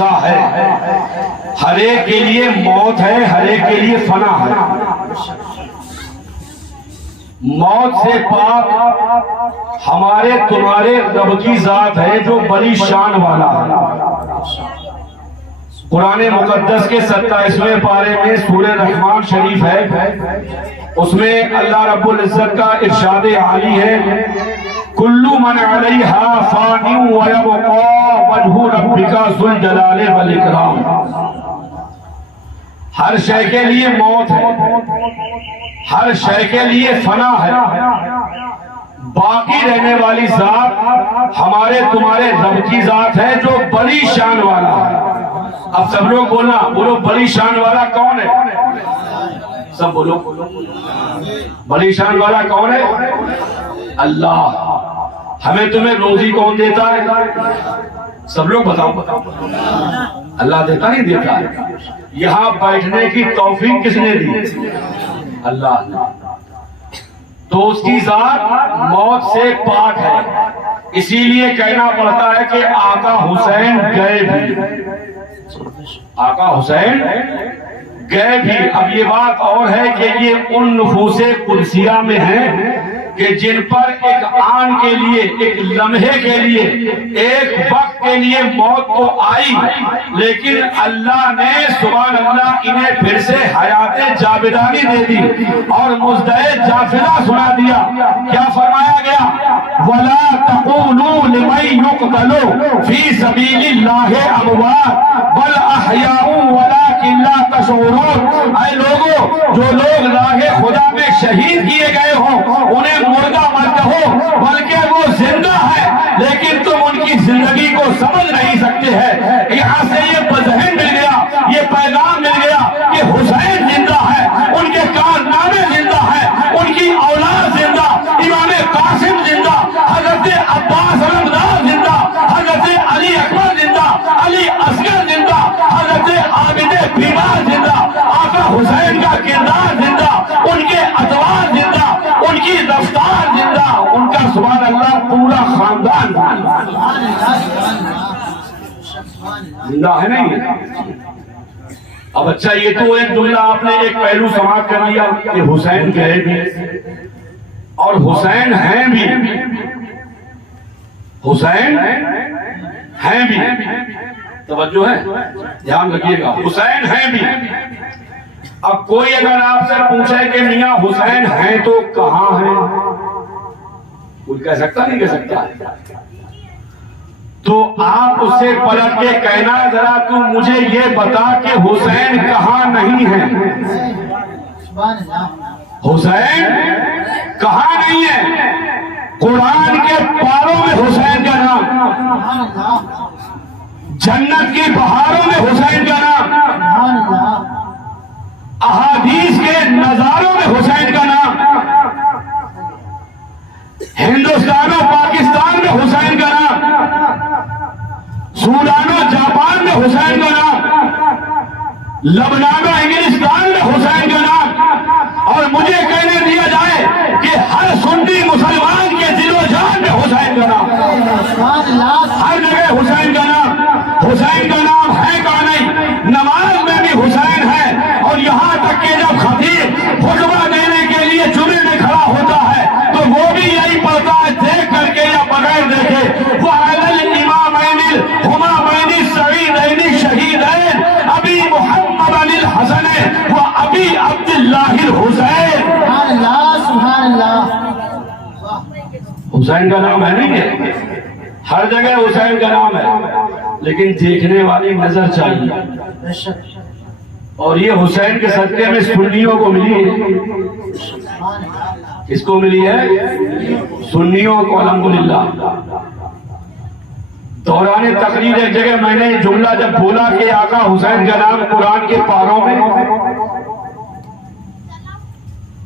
حصہ ہے، ہر ایک کے لیے موت ہے، ہر ایک کے لیے فنا ہے۔ موت سے پاک ہمارے تمہارے رب کی ذات ہے جو بڑی شان والا ہے۔ قرآن مقدس کے 27ویں پارے میں سورہ رحمان شریف ہے، اس میں اللہ رب العزت کا ارشاد عالی ہے، کل من علیہا فان ویبقا وجہ ربک ذو الجلال والاکرام۔ ہر شے کے لیے موت ہے، ہر شے کے لیے فنا ہے، باقی رہنے والی ذات ہمارے تمہارے رب کی ذات ہے جو بڑی شان والا ہے۔ اب سب لوگ بولنا، بولو بڑی شان والا کون ہے؟ سب بولو، بڑی شان والا کون ہے؟ اللہ۔ ہمیں تمہیں روزی کون دیتا ہے؟ سب لوگ بتاؤ۔ اللہ دیتا نہیں دیتا ہے؟ یہاں بیٹھنے کی توفیق کس نے دی؟ اللہ۔ تو اس کی ذات موت سے پاک ہے، اسی لیے کہنا پڑتا ہے کہ آقا حسین گئے بھی، آقا حسین گئے بھی۔ اب یہ بات اور ہے کہ یہ ان نفوس قدسیہ میں ہے کہ جن پر ایک آن کے لیے، ایک لمحے کے لیے، ایک وقت کے لیے موت تو آئی، لیکن اللہ نے سبحان اللہ انہیں پھر سے حیات جاودانی دے دی اور مزدہ جافلہ سنا دیا۔ کیا فرمایا گیا؟ وَلَا تَقُولُوا لِمَن يُقْتَلُ فِي سَبِيلِ اللَّهِ أَمْوَاتٌ بَلْ أَحْيَاءٌ وَلَٰكِن لَّا تَشْعُرُونَ۔ اے لوگوں، جو لوگ راہ خدا میں شہید کیے گئے ہوں انہیں مردہ مت کہو، بلکہ وہ زندہ ہے، لیکن تم ان کی زندگی کو سمجھ نہیں سکتے ہیں۔ یہاں سے یہ بذہن مل گیا، یہ پیغام مل گیا کہ حسین زندہ ہے، ان کے کارنامے زندہ ہیں، ان کی اولاد زندہ، امام قاسم زندہ، حضرت عباس علمدار زندہ، حضرت علی اکبر زندہ، علی اصغر زندہ، حضرت عابد بیمار زندہ، آقا حسین کا کردار زندہ، ان کے ادوار زندہ، ان کی رفتار زندہ، ان کا سبحان اللہ پورا خاندان زندہ ہے نہیں؟ اب اچھا، یہ تو ایک جملہ آپ نے ایک پہلو سماعت کر لیا کہ حسین گئے بھی اور حسین ہیں بھی، حسین ہیں بھی، توجہ ہے، دھیان رکھیے گا، حسین ہیں بھی۔ اب کوئی اگر آپ سے پوچھے کہ میاں حسین ہیں تو کہاں ہیں، کوئی کہہ سکتا نہیں کہہ سکتا، تو آپ اس سے پلٹ کے کہنا ذرا تو مجھے یہ بتا کہ حسین کہاں نہیں ہے، حسین کہاں نہیں ہے؟ قرآن کے پاروں میں حسین کا نام، جنت کی بہاروں میں حسین کا نام، احادیث کے نظاروں میں حسین کا نام، ہندوستان و پاکستان میں حسین کا نام، سوڈان و جاپان میں حسین کا نام، لبنان و انگلستان میں حسین کا نام، اور مجھے کہنے دیا جائے کہ ہر سنی مسلمان کے دل و جان میں حسین کا نام، ہر جگہ حسین کا نام۔ حسین کا نام ہے کا نہیں؟ نماز میں بھی حسین ہے، اور یہاں تک کہ جب خطیب خطبہ دینے کے لیے جمعے میں کھڑا ہوتا ہے تو وہ بھی یہی پڑھتا ہے، دیکھ کر کے یا بغیر دیکھے، وَعَلَى الْإِمَامَيْنِ الْهُمَامَيْنِ السَّعِيدَيْنِ الشَّهِيدَيْنِ أَبِي مُحَمَّدٍ الْحَسَنِ وَأَبِي عَبْدِ اللَّهِ الْحُسَيْنِ۔ سبحان اللہ، سبحان اللہ۔ حسین کا نام ہے نہیں ہے، ہر جگہ حسین کا نام ہے، لیکن دیکھنے والی نظر چاہیے، اور یہ حسین کے صدقے میں سنیوں کو ملی ہے۔ کس کو ملی ہے؟ سنیوں کو، الحمدللہ۔ دوران تقریر ایک جگہ میں نے جملہ جب بولا کہ آقا حسین کا نام قرآن کے پاروں میں،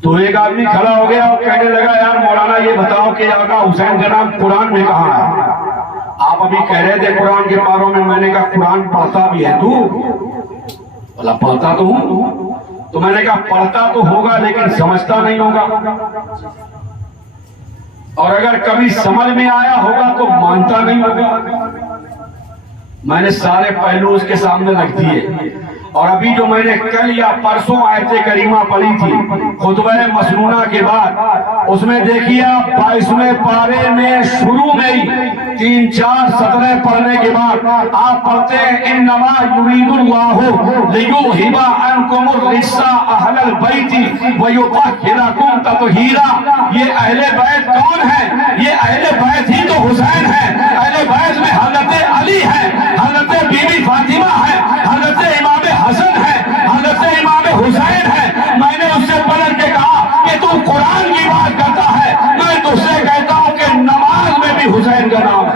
تو ایک آدمی کھڑا ہو گیا اور کہنے لگا یار مولانا یہ بتاؤ کہ آقا حسین کا نام قرآن میں کہاں ہے؟ آپ ابھی کہہ رہے تھے قرآن کے پاروں میں نے کہا قرآن پڑھتا بھی ہے تو؟ بولا پڑھتا تو ہوں، تو میں نے کہا پڑھتا تو ہوگا لیکن سمجھتا نہیں ہوگا، اور اگر کبھی سمجھ میں آیا ہوگا تو مانتا نہیں ہوگا۔ میں نے سارے پہلو اس کے سامنے رکھ دیے، اور ابھی جو میں نے کل یا پرسوں آیت کریمہ پڑھی تھی خطبہ مسنونہ کے بعد، اس میں دیکھیے آپ 22ویں پارے میں شروع میں ہی 3-4 سطریں پڑھنے کے بعد آپ پڑھتے ہیں انما یرید اللہ لیذھب عنکم الرجس اہل البیت ویطہرکم تطہیرا۔ یہ اہل بیت کون ہیں؟ یہ اہل بیت ہی تو حسین ہیں۔ اہل بیت میں حضرت علی ہے، حضرت بی بی فاطمہ ہے، حضرت امام حسن ہے، حضرت امام حسین ہے۔ میں نے اس سے پلٹ کے کہا کہ تو قرآن کی بات کرتا ہے، میں تو سے کہتا ہوں کہ نماز میں بھی حسین کا نام ہے۔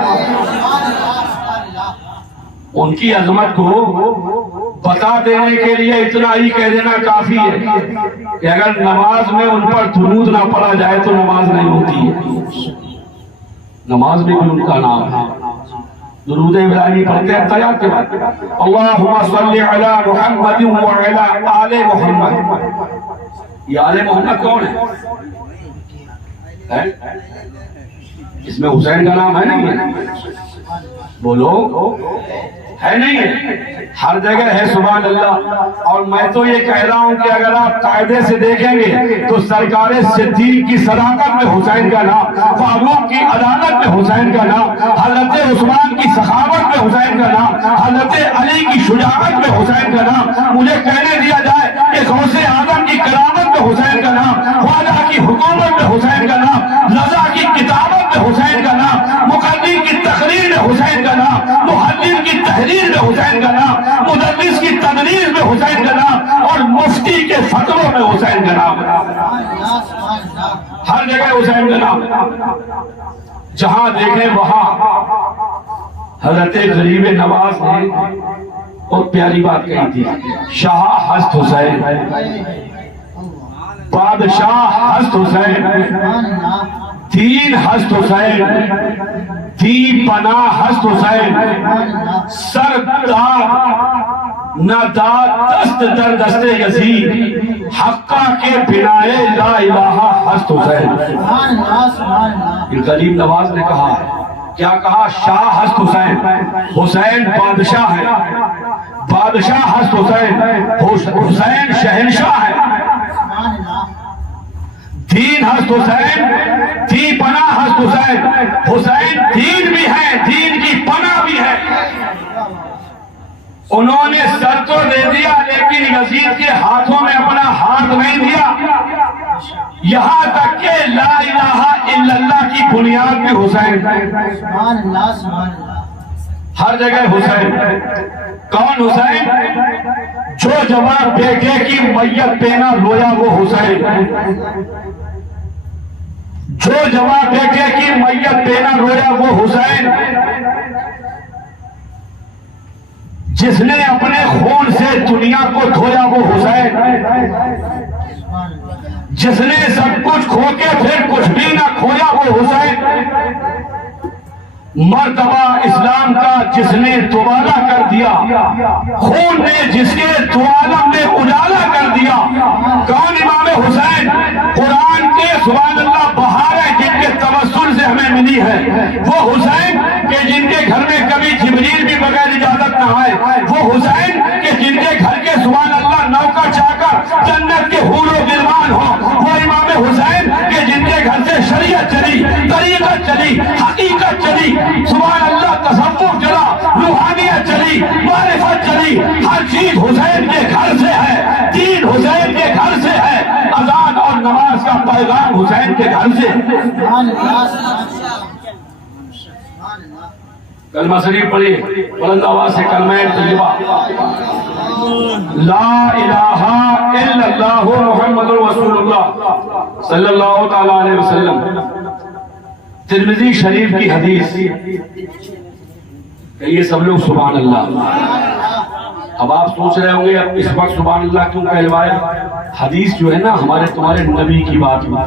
ان کی عظمت کو بتا دینے کے لیے اتنا ہی کہہ دینا کافی ہے کہ اگر نماز میں ان پر درود نہ پڑھا جائے تو نماز نہیں ہوتی ہے۔ نماز میں بھی ان کا نام ہے۔ درود ابراہیمی پڑھتے ہیں تیار کے بعد، اللہم صلی علی محمد وعلی آل محمد۔ یہ آل محمد کون ہے؟ اس میں حسین کا نام ہے نہیں؟ بولو ہے نہیں ہے؟ ہر جگہ ہے، سبحان اللہ۔ اور میں تو یہ کہہ رہا ہوں کہ اگر آپ قاعدے سے دیکھیں گے تو سرکار صدیق کی صداقت میں حسین کا نام، فاروق کی عدالت میں حسین کا نام، حضرت عثمان کی سخاوت میں حسین کا نام، حضرت علی کی شجاعت میں حسین کا نام، مجھے کہنے دیا جائے کہ غوث اعظم کی کرامت میں حسین کا نام، خواجہ کی حکومت میں حسین کا نام، رضا کی کتابت میں حسین کا نام، مقدم کی تقریر میں حسین کا نام، محدث کی تحریر میں حسین کا نام، مدرس کی تدریس میں حسین کا نام، اور مفتی کے فتووں میں حسین کا نام۔ ہر جگہ حسین کا نام، جہاں دیکھیں وہاں۔ حضرت غریب نواز نے بہت پیاری بات کہی تھی، شاہ ہست حسین، بادشاہ ہست حسین، دین ہست حسین، دی پناہ ہست حسین، سردار نہ داد دست در دست یزید، حقہ کے بنائے لا الہ ہست حسین۔ یہ غریب نواز نے کہا، کیا کہا؟ شاہ ہست حسین، حسین بادشاہ ہے، بادشاہ ہست حسین، حسین شہنشاہ ہے، دین ہست حسین، دی پناہ ہست حسین، حسین دین بھی ہے، دین کی پناہ بھی ہے۔ انہوں نے سر تو دے دیا لیکن یزید کے ہاتھوں میں اپنا ہاتھ نہیں دیا، یہاں تک کہ لا الہ الا اللہ کی بنیاد بھی حسین۔ ہر جگہ حسین۔ کون حسین؟ جو جوان بیٹے کی میت پہ نہ رویا وہ حسین، جو جوان بیٹے کی میت پہ نہ رویا وہ حسین، جس نے اپنے خون سے دنیا کو دھویا وہ حسین، جس نے سب کچھ کھو کے پھر کچھ بھی نہ کھویا وہ حسین، مرتبہ اسلام کا جس نے دوبارہ کر دیا، خون نے جس کے دو عالم میں اجالا کر دیا۔ کون؟ امام حسین۔ قرآن کے سبحان اللہ بہاریں جن کے توسل سے ہمیں ملی ہے، وہ حسین کہ جن کے گھر میں کبھی جبریل بھی بغیر اجازت نہ آئے، وہ حسین کہ جن کے گھر کے سبحان اللہ نوکر چاکر جنت کے حور و غلمان ہوں، وہ امام حسین کہ جن کے گھر سے شریعت چلی، طریقت چلی، حقیقت چلی، سبحان اللہ تصور چلا، روحانیت چلی، معرفت چلی، ہر چیز حسین کے گھر سے ہے، دین حسین کے گھر سے ہے، اذان اور نماز کا پیغام حسین کے گھر سے۔ کلمہ شریف پڑھیے بلند آواز سے، کلمہ طیبہ لا الہ الا اللہ محمد رسول اللہ صلی اللہ تعالی علیہ وسلم۔ ترمذی شریف کی حدیث، کہیے سب لوگ سبحان اللہ۔ اب آپ سوچ رہے ہوں گے اب اس وقت سبحان اللہ کیوں کہلوائے؟ حدیث جو ہے نا ہمارے تمہارے نبی کی بات ہوئی،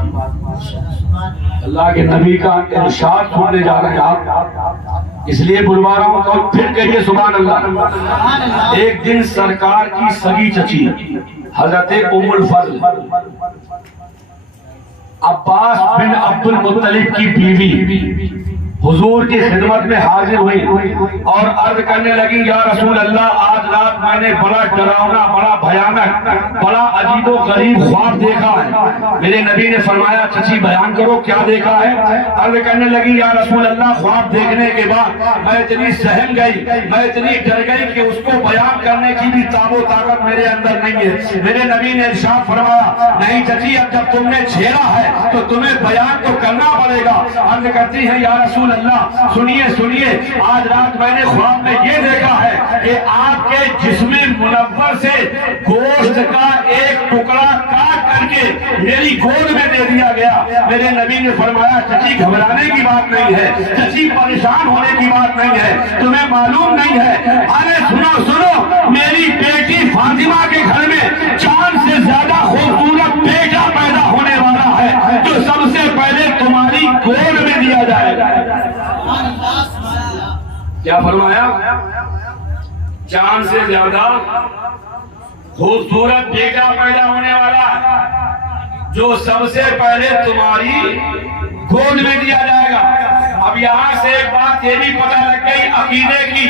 اللہ کے نبی کا ارشاد سننے جا رہے ہیں آپ، اس لیے بلوا رہا ہوں، تو پھر کہیے سبحان اللہ۔ ایک دن سرکار کی سگی چچی حضرت ام الفضل عباس بن عبد المطلب کی بیوی حضور کی خدمت میں حاضر ہوئی اور عرض کرنے لگی یا رسول اللہ آج رات میں نے بڑا ڈراؤنا بڑا بھیانک بڑا عجیب و غریب خواب دیکھا ہے۔ میرے نبی نے فرمایا چچی بیان کرو کیا دیکھا ہے؟ عرض کرنے لگی یا رسول اللہ خواب دیکھنے کے بعد میں اتنی سہم گئی میں اتنی ڈر گئی کہ اس کو بیان کرنے کی بھی تاب و طاقت میرے اندر نہیں ہے۔ میرے نبی نے ارشاد فرمایا نہیں چچی اب جب تم نے چھیڑا ہے تو تمہیں بیان تو کرنا پڑے گا۔ عرض کرتی ہے یا رسول اللہ سنیے سنیے آج رات میں نے خواب میں یہ دیکھا ہے کہ آپ کے جسم منور سے گوشت کا ایک ٹکڑا کاٹ کر کے میری گود میں دے دیا گیا۔ میرے نبی نے فرمایا چچی گھبرانے کی بات نہیں ہے، چچی پریشان ہونے کی بات نہیں ہے، تمہیں معلوم نہیں ہے۔ ارے سنو سنو میری بیٹی فاطمہ کے گھر میں چاند سے زیادہ خوبصورت بیٹا پیدا ہونے والا ہے جو سب سے پہلے تمہاری گود میں دیا جائے گا۔ کیا فرمایا؟ چاند سے زیادہ خوبصورت بیٹا پیدا ہونے والا ہے جو سب سے پہلے تمہاری گود میں دیا جائے گا۔ اب یہاں سے ایک بات یہ بھی پتہ لگ گئی عقیدے کی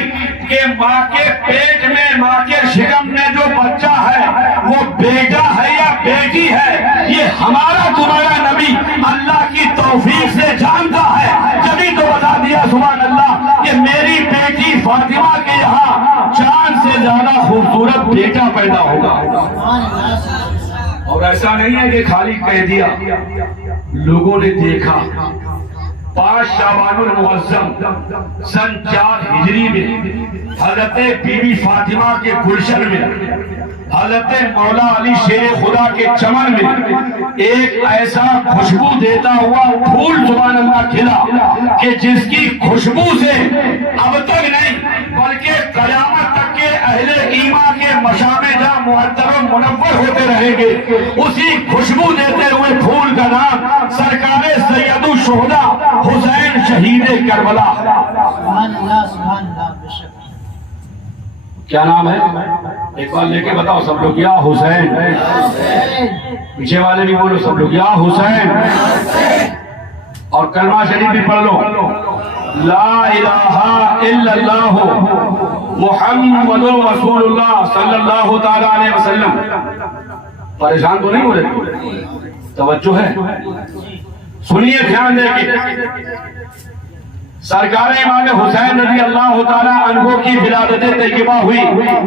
کہ ماں کے پیٹ میں ماں کے شکم میں جو بچہ ہے وہ بیٹا ہے یا بیٹی ہے یہ ہمارا تمہارا نبی اللہ کی توفیق سے جانتا ہے، جبھی تو بتا دیا سبحان اللہ کہ میری بیٹی فاطمہ کے یہاں چاند سے زیادہ خوبصورت بیٹا پیدا ہوگا۔ اور ایسا نہیں ہے کہ خالی کہہ دیا، لوگوں نے دیکھا۔ 5 شعبان المعظم سن 4 ہجری میں حضرت بی بی فاطمہ کے گلشن میں حضرت مولا علی شیر خدا کے چمن میں ایک ایسا خوشبو دیتا ہوا پھول سبحان اللہ کھلا کہ جس کی خوشبو سے اب تک نہیں بلکہ قیامت تک کے اہل ایمان کے مشامے جہاں معطر و منور ہوتے رہیں گے، اسی خوشبو دیتے ہوئے پھول کا نام سرکار سید الشہداء حسین شہید کربلا۔ سبحان اللہ سبحان اللہ بے شک۔ کیا نام ہے؟ ایک بار لے کے بتاؤ سب لوگ یا حسین، پیچھے والے بھی بولو سب لوگ یا حسین، اور کلمہ شریف بھی پڑھ لو لا الہ الا اللہ محمد رسول اللہ صلی اللہ تعالی علیہ وسلم۔ پریشان تو نہیں ہو رہے؟ توجہ ہے، سنیے دھیان دے کے۔ سرکار امام حسین رضی اللہ تعالیٰ عنہ کی ولادت طیبہ ہوئی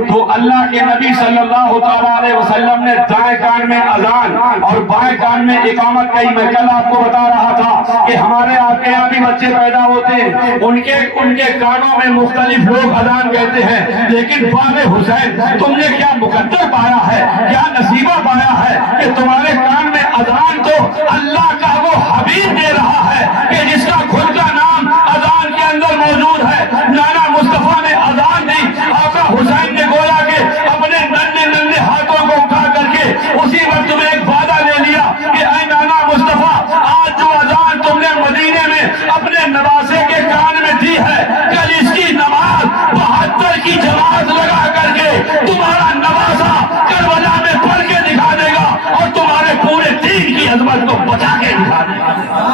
تو اللہ کے نبی صلی اللہ تعالیٰ علیہ وسلم نے دائیں کان میں اذان اور بائیں کان میں اقامت کہی۔ میں کل آپ کو بتا رہا تھا کہ ہمارے آپ کے یہاں بھی بچے پیدا ہوتے ہیں، ان کے کانوں میں مختلف لوگ اذان کہتے ہیں، لیکن باب حسین تم نے کیا مقدر پایا ہے، کیا نصیبہ پایا ہے کہ تمہارے کان میں اذان تو اللہ کا وہ حبیب دے رہا ہے کہ جس کا خود کا نام اذان کے اندر موجود ہے۔ نانا مصطفیٰ نے اذان دی، آقا حسین نے گویا کہ اپنے ننھے ننھے ہاتھوں کو اٹھا کر کے اسی وقت میں ایک وعدہ لے لیا کہ اے نانا مصطفیٰ آج جو اذان تم نے مدینے میں اپنے نواسے کے کان میں دی ہے، کل اس کی نماز 72 کی جماعت لگا کر کے تمہارا نواسا کربلا میں پڑھ کے دکھا دے گا اور تمہارے پورے دین کی عظمت کو بچا کے دکھا دے گا۔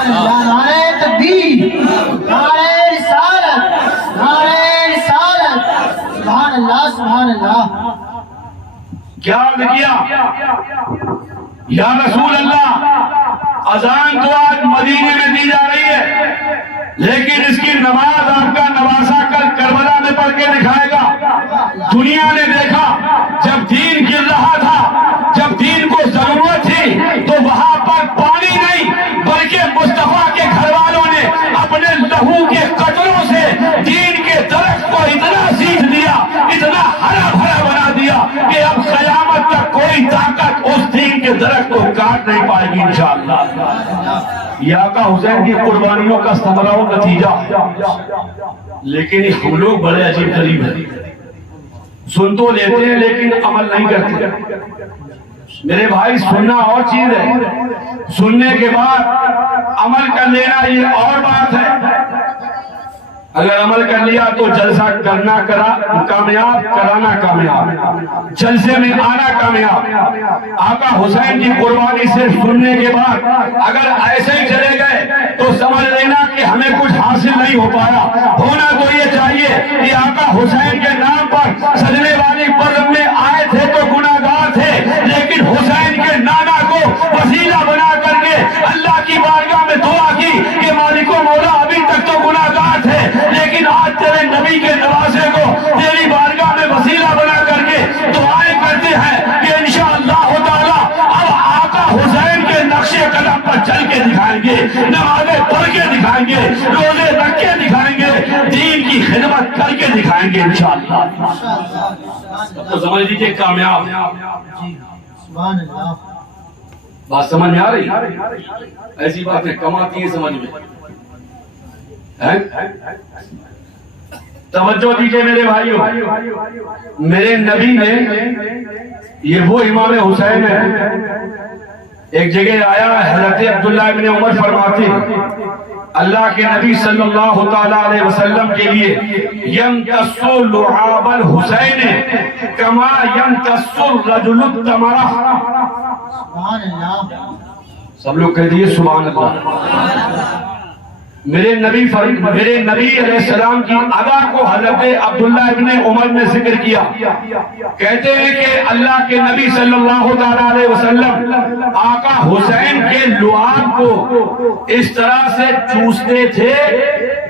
نعرہ تکبیر، نعرہ رسالت، نعرہ رسالت، سبحان اللہ سبحان اللہ۔ کیا عرض کیا یا رسول اللہ، اذان تو آج مدینے میں دی جا رہی ہے لیکن اس کی نماز آپ کا نواسا کل کربلا میں پڑھ کے دکھائے گا۔ دنیا نے دیکھا جب دین گر رہا تھا، جب دین کو ضرورت تھی تو وہاں پر پانی نہیں بلکہ مصطفیٰ کے گھر والوں نے اپنے لہو کے قطروں سے دین کے درخت کو اتنا سیچ دیا، اتنا ہرا بھرا بنا دیا کہ اب قیامت تک کوئی طاقت اس دین کے درخت کو کاٹ نہیں پائے گی انشاءاللہ۔ یہ آقا حسین کی قربانیوں کا ثمرہ و نتیجہ، لیکن ہم لوگ بڑے عجیب غریب ہیں، سن تو لیتے ہیں لیکن عمل نہیں کرتے۔ میرے بھائی سننا اور چیز ہے، سننے کے بعد عمل کر لینا یہ اور بات ہے۔ اگر عمل کر لیا تو جلسہ کرنا کامیاب، کرانا کامیاب، جلسے میں آنا کامیاب۔ آقا حسین کی قربانی سے سننے کے بعد اگر ایسے ہی چلے گئے تو سمجھ لینا کہ ہمیں کچھ حاصل نہیں ہو پایا۔ ہونا تو یہ چاہیے کہ آقا حسین کے نام پر سجنے والی بزم میں آئے تھے تو گناہگار تھے، لیکن حسین کے نانا کو وسیلہ بنا کر کے اللہ کی بارگاہ میں دعا کی کہ مالک و مولا ابھی تک تو گناہگار تھے، لیکن آج تیرے نبی کے نواسے کو تیری بارگاہ میں وسیلہ بنا کر کے دعائیں کرتے ہیں کہ انشاءاللہ تعالی اب آقا حسین کے نقش قدم پر چل کے دکھائیں گے، نمازیں پڑھ کے دکھائیں گے، روزے رکھ کے دکھائیں گے، دین کی خدمت کر کے دکھائیں گے انشاءاللہ۔ تو سمجھ لیجیے کامیاب۔ سبحان اللہ۔ بات سمجھ میں آ رہی؟ ایسی باتیں کماتی ہیں سمجھ میں۔ توجہ دیجئے میرے بھائیوں، میرے نبی نے، یہ وہ امام حسین ہے، ایک جگہ آیا حضرت عبداللہ ابن عمر فرماتے ہیں اللہ کے نبی صلی اللہ تعالی علیہ وسلم کے لیے يمتص لعاب الحسین کما يمتص الرجل التمرہ۔ سبحان اللہ۔ سب لوگ کہہ دیئے سبحان اللہ۔ میرے نبی علیہ السلام کی ادا کو حضرت عبداللہ ابن عمر نے ذکر کیا، کہتے ہیں کہ اللہ کے نبی صلی اللہ علیہ وسلم آقا حسین کے لعاب کو اس طرح سے چوستے تھے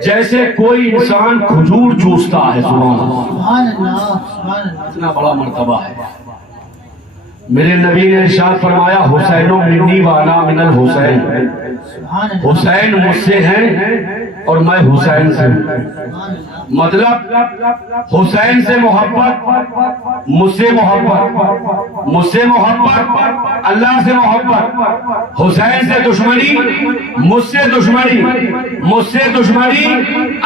جیسے کوئی انسان کھجور چوستا ہے۔ سبحان اللہ۔ سبحان اللہ۔ اتنا بڑا مرتبہ ہے۔ میرے نبی نے ارشاد فرمایا حسین منی وانا من الحسین، حسین مجھ سے ہیں اور میں حسین سے ہوں۔ مطلب حسین سے محبت، مجھ سے محبت، مجھ سے محبت، اللہ سے محبت، حسین سے دشمنی، مجھ سے دشمنی، مجھ سے دشمنی،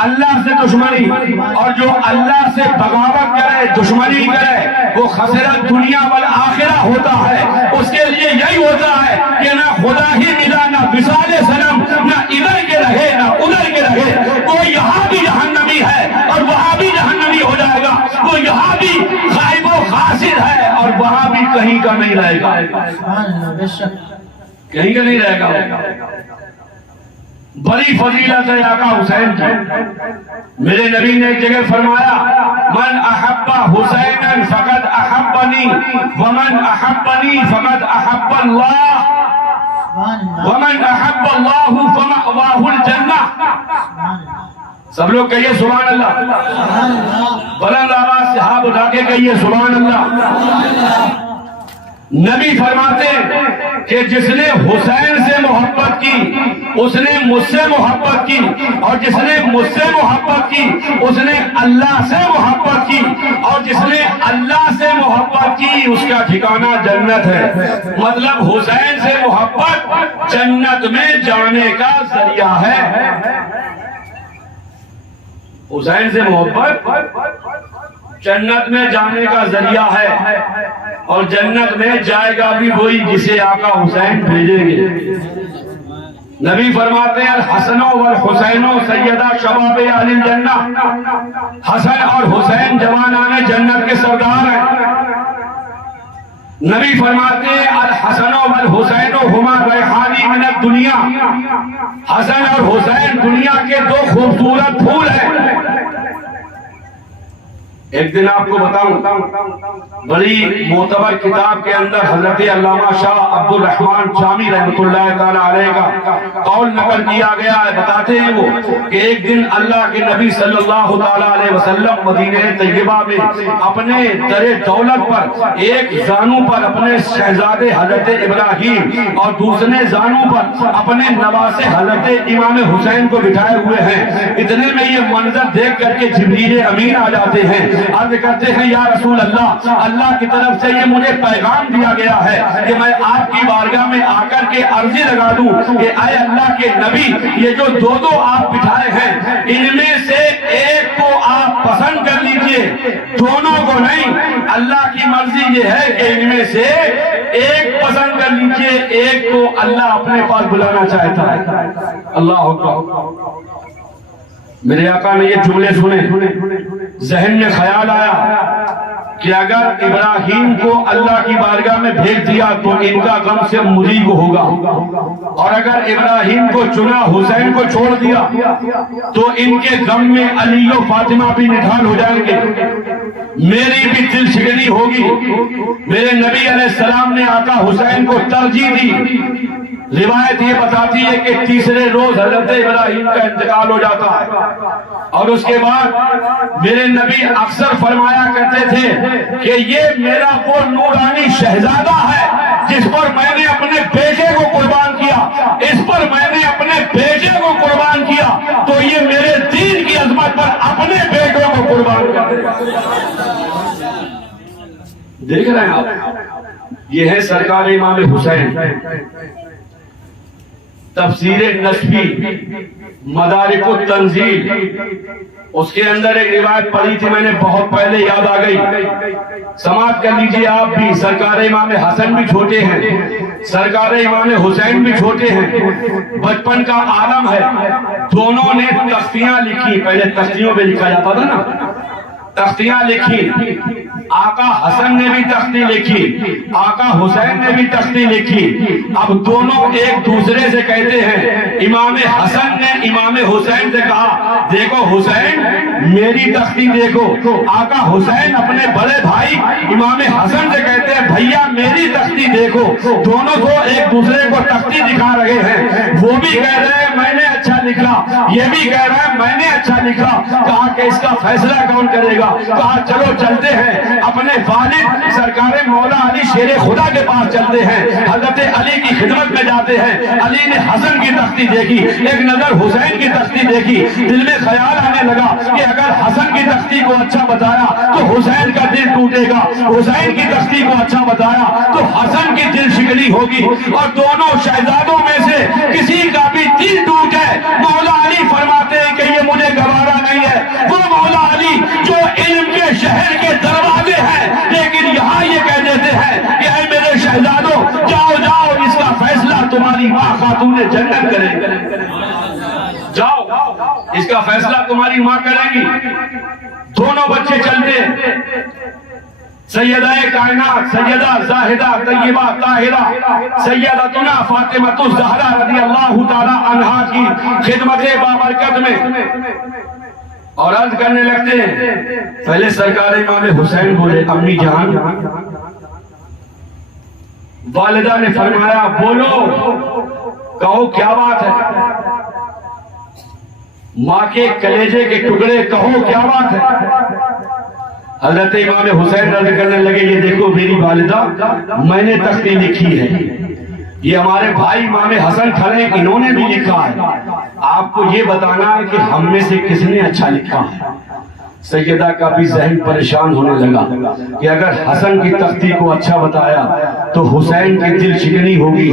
اللہ سے دشمنی، اور جو اللہ سے بغاوت کرے، دشمنی کرے، وہ خسرت دنیا والآخرہ ہوتا ہے۔ اس کے لیے یہی ہوتا ہے کہ نہ خدا ہی ملا، نہ وصال صنم، نہ ادھر کے رہے نہ ادھر کے رہے، وہ یہاں بھی جہنمی ہے اور وہاں بھی جہنمی ہو جائے گا، وہ یہاں بھی غائب و خاسر ہے اور وہاں بھی کہیں کا نہیں رہے گا، کہیں کا نہیں رہے گا۔ بڑی فضیلت ہے آقا حسین کی۔ میرے نبی نے ایک جگہ فرمایا من احب حسینا فقد احبنی ومن احبنی فقد احب اللہ ومن احب اللہ فمأواہ الجنہ۔ سب لوگ کہیے سبحان اللہ، بلند آواز سے ہاتھ اٹھا کے کہیے سبحان اللہ۔ نبی فرماتے کہ جس نے حسین سے محبت کی اس نے مجھ سے محبت کی، اور جس نے مجھ سے محبت کی اس نے اللہ سے محبت کی، اور جس نے اللہ سے محبت کی اس کا ٹھکانہ جنت ہے۔ مطلب حسین سے محبت جنت میں جانے کا ذریعہ ہے۔ حسین سے محبت جنت میں جانے کا ذریعہ ہے، اور جنت میں جائے گا بھی وہی جسے آقا حسین بھیجیں گے۔ نبی فرماتے ہیں الحسن والحسین سیدہ شباب اہل الجنہ، حسن اور حسین جوانان جنت کے سردار ہیں۔ نبی فرماتے ہیں الحسن والحسین ہما ریحانی من الدنیا، حسن اور حسین دنیا کے دو خوبصورت پھول ہیں۔ ایک دن آپ کو بتاؤں، بڑی معتبر کتاب کے اندر حضرت علامہ شاہ عبد الرحمن شامی رحمۃ اللہ تعالی علیہ کا قول نقل کیا گیا ہے۔ بتاتے ہیں وہ کہ ایک دن اللہ کے نبی صلی اللہ تعالی علیہ وسلم مدینہ طیبہ میں اپنے در دولت پر ایک زانو پر اپنے شہزادے حضرت ابراہیم اور دوسرے زانو پر اپنے نواسے حضرت امام حسین کو بٹھائے ہوئے ہیں۔ اتنے میں یہ منظر دیکھ کر کے جبریل امین آ جاتے ہیں، عرض کرتے ہیں یا رسول اللہ، اللہ کی طرف سے یہ مجھے پیغام دیا گیا ہے کہ میں آپ کی بارگاہ میں آ کر کے عرضی لگا دوں کہ اے اللہ کے نبی، یہ جو دو آپ بٹھائے ہیں ان میں سے ایک کو آپ پسند کر لیجئے، دونوں کو نہیں۔ اللہ کی مرضی یہ ہے کہ ان میں سے ایک پسند کر لیجئے، ایک کو اللہ اپنے پاس بلانا چاہتا ہے۔ اللہ اکبر۔ میرے آقا نے یہ جملے سنے، ذہن میں خیال آیا کہ اگر ابراہیم کو اللہ کی بارگاہ میں بھیج دیا تو ان کا غم سے مجھے کو ہوگا، اور اگر ابراہیم کو چنا حسین کو چھوڑ دیا تو ان کے غم میں علی و فاطمہ بھی نڈھال ہو جائیں گے، میری بھی دل شکنی ہوگی۔ میرے نبی علیہ السلام نے آقا حسین کو ترجیح دی۔ روایت یہ بتاتی ہے کہ تیسرے روز حضرت ابراہیم کا انتقال ہو جاتا ہے، اور اس کے بعد میرے نبی اکثر فرمایا کرتے تھے کہ یہ میرا وہ نورانی شہزادہ ہے جس پر میں نے اپنے بیٹے کو قربان کیا، اس پر میں نے اپنے بیٹے کو قربان کیا، تو یہ میرے دین کی عظمت پر اپنے بیٹوں کو قربان کر دے۔ دیکھ رہے ہیں آپ، یہ ہے سرکار امام حسین۔ تفسیر نسبی مدارک التنزیل، اس کے اندر ایک روایت پڑھی تھی میں نے، بہت پہلے یاد آ گئی، سماعت کر لیجئے آپ بھی۔ سرکار امام حسن بھی چھوٹے ہیں، سرکار امام حسین بھی چھوٹے ہیں، بچپن کا عالم ہے، دونوں نے تختیاں لکھی، پہلے تختیوں پہ لکھا جاتا تھا نا، تختیاں لکھی، آقا حسن نے بھی تختی لکھی، آقا حسین نے بھی تختی لکھی۔ اب دونوں ایک دوسرے سے کہتے ہیں، امام حسن نے امام حسین سے کہا دیکھو حسین میری تختی دیکھو، آقا حسین اپنے بڑے بھائی امام حسن سے کہتے ہیں بھیا میری تختی دیکھو، دونوں کو ایک دوسرے کو تختی دکھا رہے ہیں، وہ بھی کہہ رہے ہیں میں نے اچھا لکھا، یہ بھی کہہ رہا ہے میں نے اچھا لکھا۔ کہا کہ اس کا فیصلہ کون کرے گا؟ کہا چلو چلتے ہیں اپنے والد سرکار مولا علی شیر خدا کے پاس چلتے ہیں، حضرت علی کی خدمت میں جاتے ہیں۔ علی نے حسن کی تختی دیکھی، ایک نظر حسین کی تختی دیکھی، دل میں خیال آنے لگا کہ اگر حسن کی تختی کو اچھا بتایا تو حسین کا دل ٹوٹے گا، حسین کی تختی کو اچھا بتایا تو حسن کی دل شکنی ہوگی، اور دونوں شہزادوں میں سے کسی کا بھی دل ٹوٹے مولا علی فرماتے ہیں کہ یہ مجھے گوارا نہیں ہے۔ وہ مولا علی جو علم کے شہر کے دروازے ہیں لیکن یہاں یہ کہہ دیتے ہیں کہ اے میرے شہزادوں جاؤ جاؤ، اس کا فیصلہ تمہاری ماں خاتون جنت کرے گی، جاؤ اس کا فیصلہ تمہاری ماں کرے گی۔ دونوں بچے چلتے ہیں، سیدہ کائنات سیدہ زاہدہ طیبہ طاہرہ سیدتنا فاطمہ الزہرا رضی اللہ تعالی عنہا کی خدمت بابرکت میں، اور عرض کرنے لگتے ہیں۔ پہلے سرکار امام حسین بولے امی جان، والدہ نے فرمایا بولو، کہو کیا بات ہے، ماں کے کلیجے کے ٹکڑے کہو کیا بات ہے۔ حضرت امام حسین عرض کرنے لگے یہ دیکھو میری والدہ میں نے تختی لکھی ہے، یہ ہمارے بھائی امام حسن کھڑے ہیں انہوں نے بھی لکھا ہے، آپ کو یہ بتانا ہے کہ ہم میں سے کس نے اچھا لکھا ہے۔ سیدہ کا بھی ذہن پریشان ہونے لگا کہ اگر حسن کی تختی کو اچھا بتایا تو حسین کی دل شکنی ہوگی،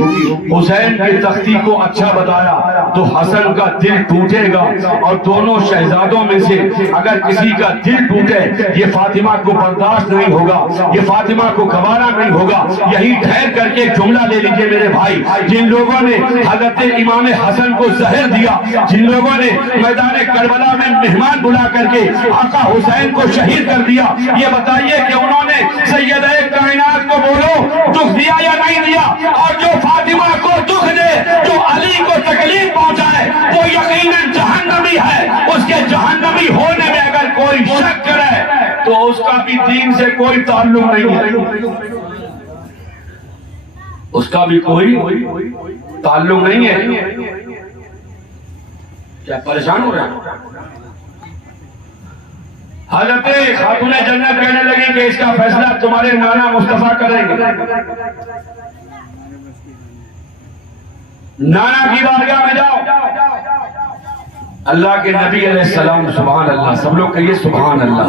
حسین کی تختی کو اچھا بتایا تو حسن کا دل ٹوٹے گا، اور دونوں شہزادوں میں سے اگر کسی کا دل ٹوٹے یہ فاطمہ کو برداشت نہیں ہوگا، یہ فاطمہ کو گوارا نہیں ہوگا۔ یہی ٹھہر کر کے جملہ لے لیجئے میرے بھائی، جن لوگوں نے حضرت امام حسن کو زہر دیا، جن لوگوں نے میدان کربلا میں مہمان بلا کر کے آقا حسین کو شہید کر دیا، یہ بتائیے کہ انہوں نے سیدہ کائنات کو بولو دکھ دیا یا نہیں دیا؟ اور جو فاطمہ کو دکھ دے، جو علی کو تکلیف پہنچائے، وہ یقیناً جہنمی ہے۔ اس کے جہنمی ہونے میں اگر کوئی شک کرے تو اس کا بھی دین سے کوئی تعلق نہیں ہے، اس کا بھی کوئی تعلق نہیں ہے۔ کیا پریشان ہو رہا ہے؟ حضرت خاتون جنت کہنے لگی کہ اس کا فیصلہ تمہارے نانا مصطفیٰ کریں گے۔ نانا کی بارگاہ میں جاؤ، اللہ کے نبی علیہ السلام، سبحان اللہ، سب لوگ کہیے سبحان اللہ۔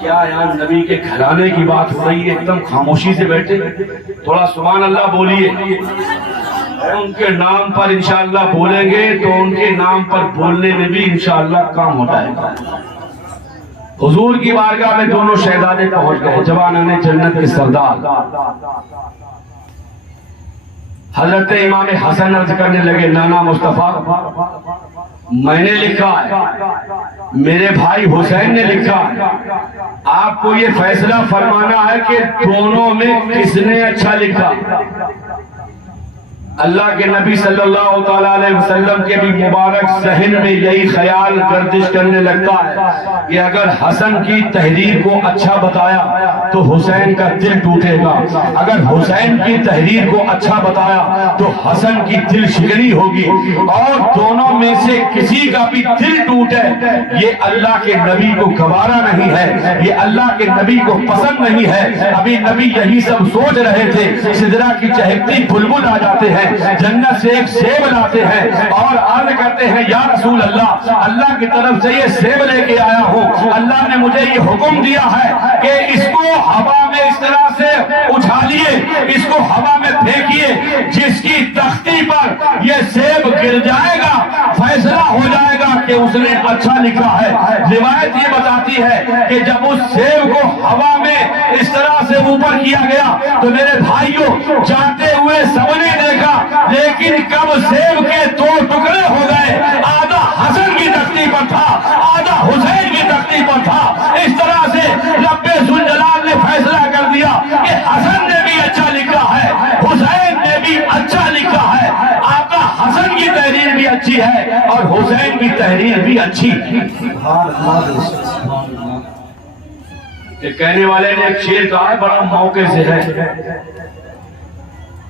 کیا یار نبی کے گھرانے کی بات ہو رہی ہے، ایک دم خاموشی سے بیٹھے، تھوڑا سبحان اللہ بولیے۔ ان کے نام پر انشاءاللہ بولیں گے تو ان کے نام پر بولنے میں بھی انشاءاللہ کام ہو جائے گا۔ حضور کی بارگاہ میں دونوں شہزادے پہنچ گئے، جوانان جنت کے سردار۔ حضرت امام حسن عرض کرنے لگے نانا مصطفیٰ میں نے لکھا ہے، میرے بھائی حسین نے لکھا ہے، آپ کو یہ فیصلہ فرمانا ہے کہ دونوں میں کس نے اچھا لکھا۔ اللہ کے نبی صلی اللہ تعالیٰ علیہ وسلم کے بھی مبارک ذہن میں یہی خیال گردش کرنے لگتا ہے کہ اگر حسن کی تحریر کو اچھا بتایا تو حسین کا دل ٹوٹے گا، اگر حسین کی تحریر کو اچھا بتایا تو حسن کی دل شکنی ہوگی، اور دونوں میں سے کسی کا بھی دل ٹوٹے یہ اللہ کے نبی کو گوارا نہیں ہے، یہ اللہ کے نبی کو پسند نہیں ہے۔ ابھی نبی یہی سب سوچ رہے تھے، سدرہ کی چہکتی بلبل آ جاتے ہیں، جنت سے ایک سیب لاتے ہیں اور عرض کرتے ہیں یا رسول اللہ، اللہ کی طرف سے یہ سیب لے کے آیا ہوں، اللہ نے مجھے یہ حکم دیا ہے کہ اس کو ہوا میں اس طرح سے اچھالیے، اس کو ہوا میں پھینکیے، جس کی تختی پر یہ سیب گر جائے گا فیصلہ ہو جائے گا کہ اس نے اچھا لکھا ہے۔ روایت یہ بتاتی ہے کہ جب اس سیب کو ہوا میں اس طرح سے اوپر کیا گیا تو میرے بھائیوں جاتے ہوئے سب نے دیکھا، لیکن کب سیب کے دو ٹکڑے ہو گئے، آدھا حسن کی تختی پر تھا، آدھا حسین کی تختی پر تھا۔ اس طرح سے رب ذوالجلال نے فیصلہ کر دیا کہ حسن نے بھی اچھا لکھا ہے، حسین نے بھی اچھا لکھا ہے۔ آقا حسن کی تحریر بھی اچھی ہے اور حسین کی تحریر بھی اچھی ہے۔ یہ کہنے والے نے ایک شعر کہا بڑا موقع سے ہے،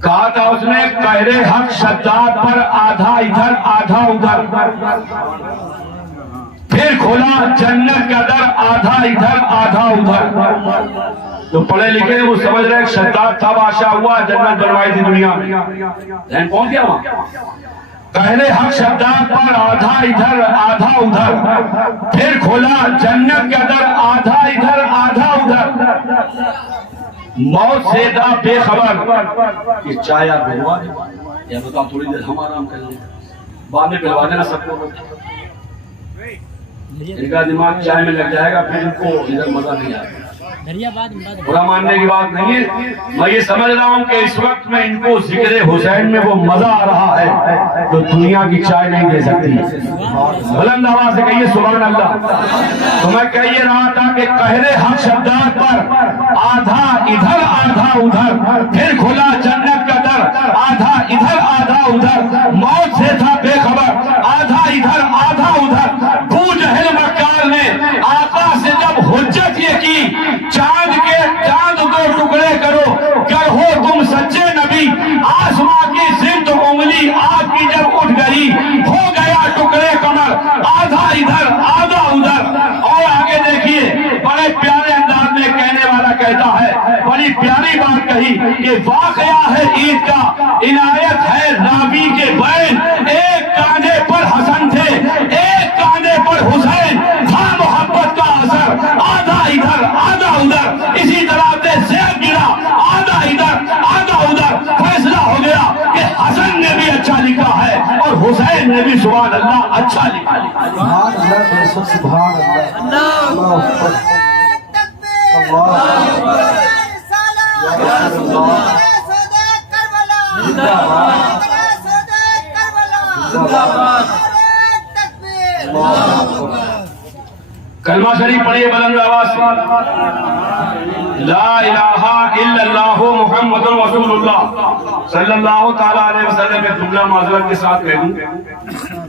کہا تھا اس نے قہر حق شداد پر آدھا ادھر آدھا ادھر، پھر کھلا جنت کا در آدھا ادھر آدھا ادھر۔ جو پڑھے لکھے ہیں وہ سمجھ رہے شداد تھا، بادشاہ ہوا، جنت بنوائی تھی دنیا میں، ذہن پہنچ گیا وہاں۔ قہر حق شداد پر آدھا ادھر آدھا ادھر، پھر کھلا جنت کا در آدھا ادھر آدھا ادھر۔ موت سے دا بے خبر کہ چائے آپ بھلوا دیں یا بتا تھوڑی دیر ہم آرام کر لیں، بعد میں بھلوا دینا سب کو۔ ان کا دماغ چائے میں لگ جائے گا، پھر ان کو ادھر مزہ نہیں آئے گا۔ برا ماننے کی بات نہیں ہے، میں یہ سمجھ رہا ہوں کہ اس وقت میں ان کو ذکر حسین میں وہ مزہ آ رہا ہے جو دنیا کی چائے نہیں دے سکتی۔ بلند آواز سے کہیے سبحان اللہ۔ تو میں کہہ یہ رہا تھا کہ قہر حق شداد پر آدھا ادھر آدھا ادھر، پھر کھلا جنت کا در آدھا ادھر آدھا ادھر۔ موت سے تھا بے خبر آدھا ادھر آدھا ادھر۔ ابو جہل مکار نے آقا سے جب حجت یہ کی چاند دو ٹکڑے کرو گر ہو تم سچے نبی، آسمان کی زند انگلی آگ کی جب اٹھ گئی ہو گیا ٹکڑے کمر آدھا ادھر آدھا ادھر۔ اور آگے دیکھیے بڑے پیارے انداز میں کہنے والا کہتا ہے، بڑی پیاری بات کہی کہ واقعہ ہے عید کا، عنایت ہے راوی کے بین، ایک کاندھے پر حسن تھے ایک کاندھے پر حسین، تھا محبت کا اثر آدھا ادھر آدھا ادھر۔ اسی طرح سے سیب گرا آدھا ادھر آدھا ادھر، فیصلہ ہو گیا کہ حسن نے بھی اچھا لکھا ہے اور حسین نے بھی سبحان اللہ اچھا لکھا ہے۔ سبحان اللہ سبحان اللہ کلمہ شریف پڑھیے بلند آواز سے، لا الہ الا اللہ محمد رسول اللہ صلی اللہ تعالیٰ علیہ وسلم۔ میں جملہ معذرت کے ساتھ کہہ دوں،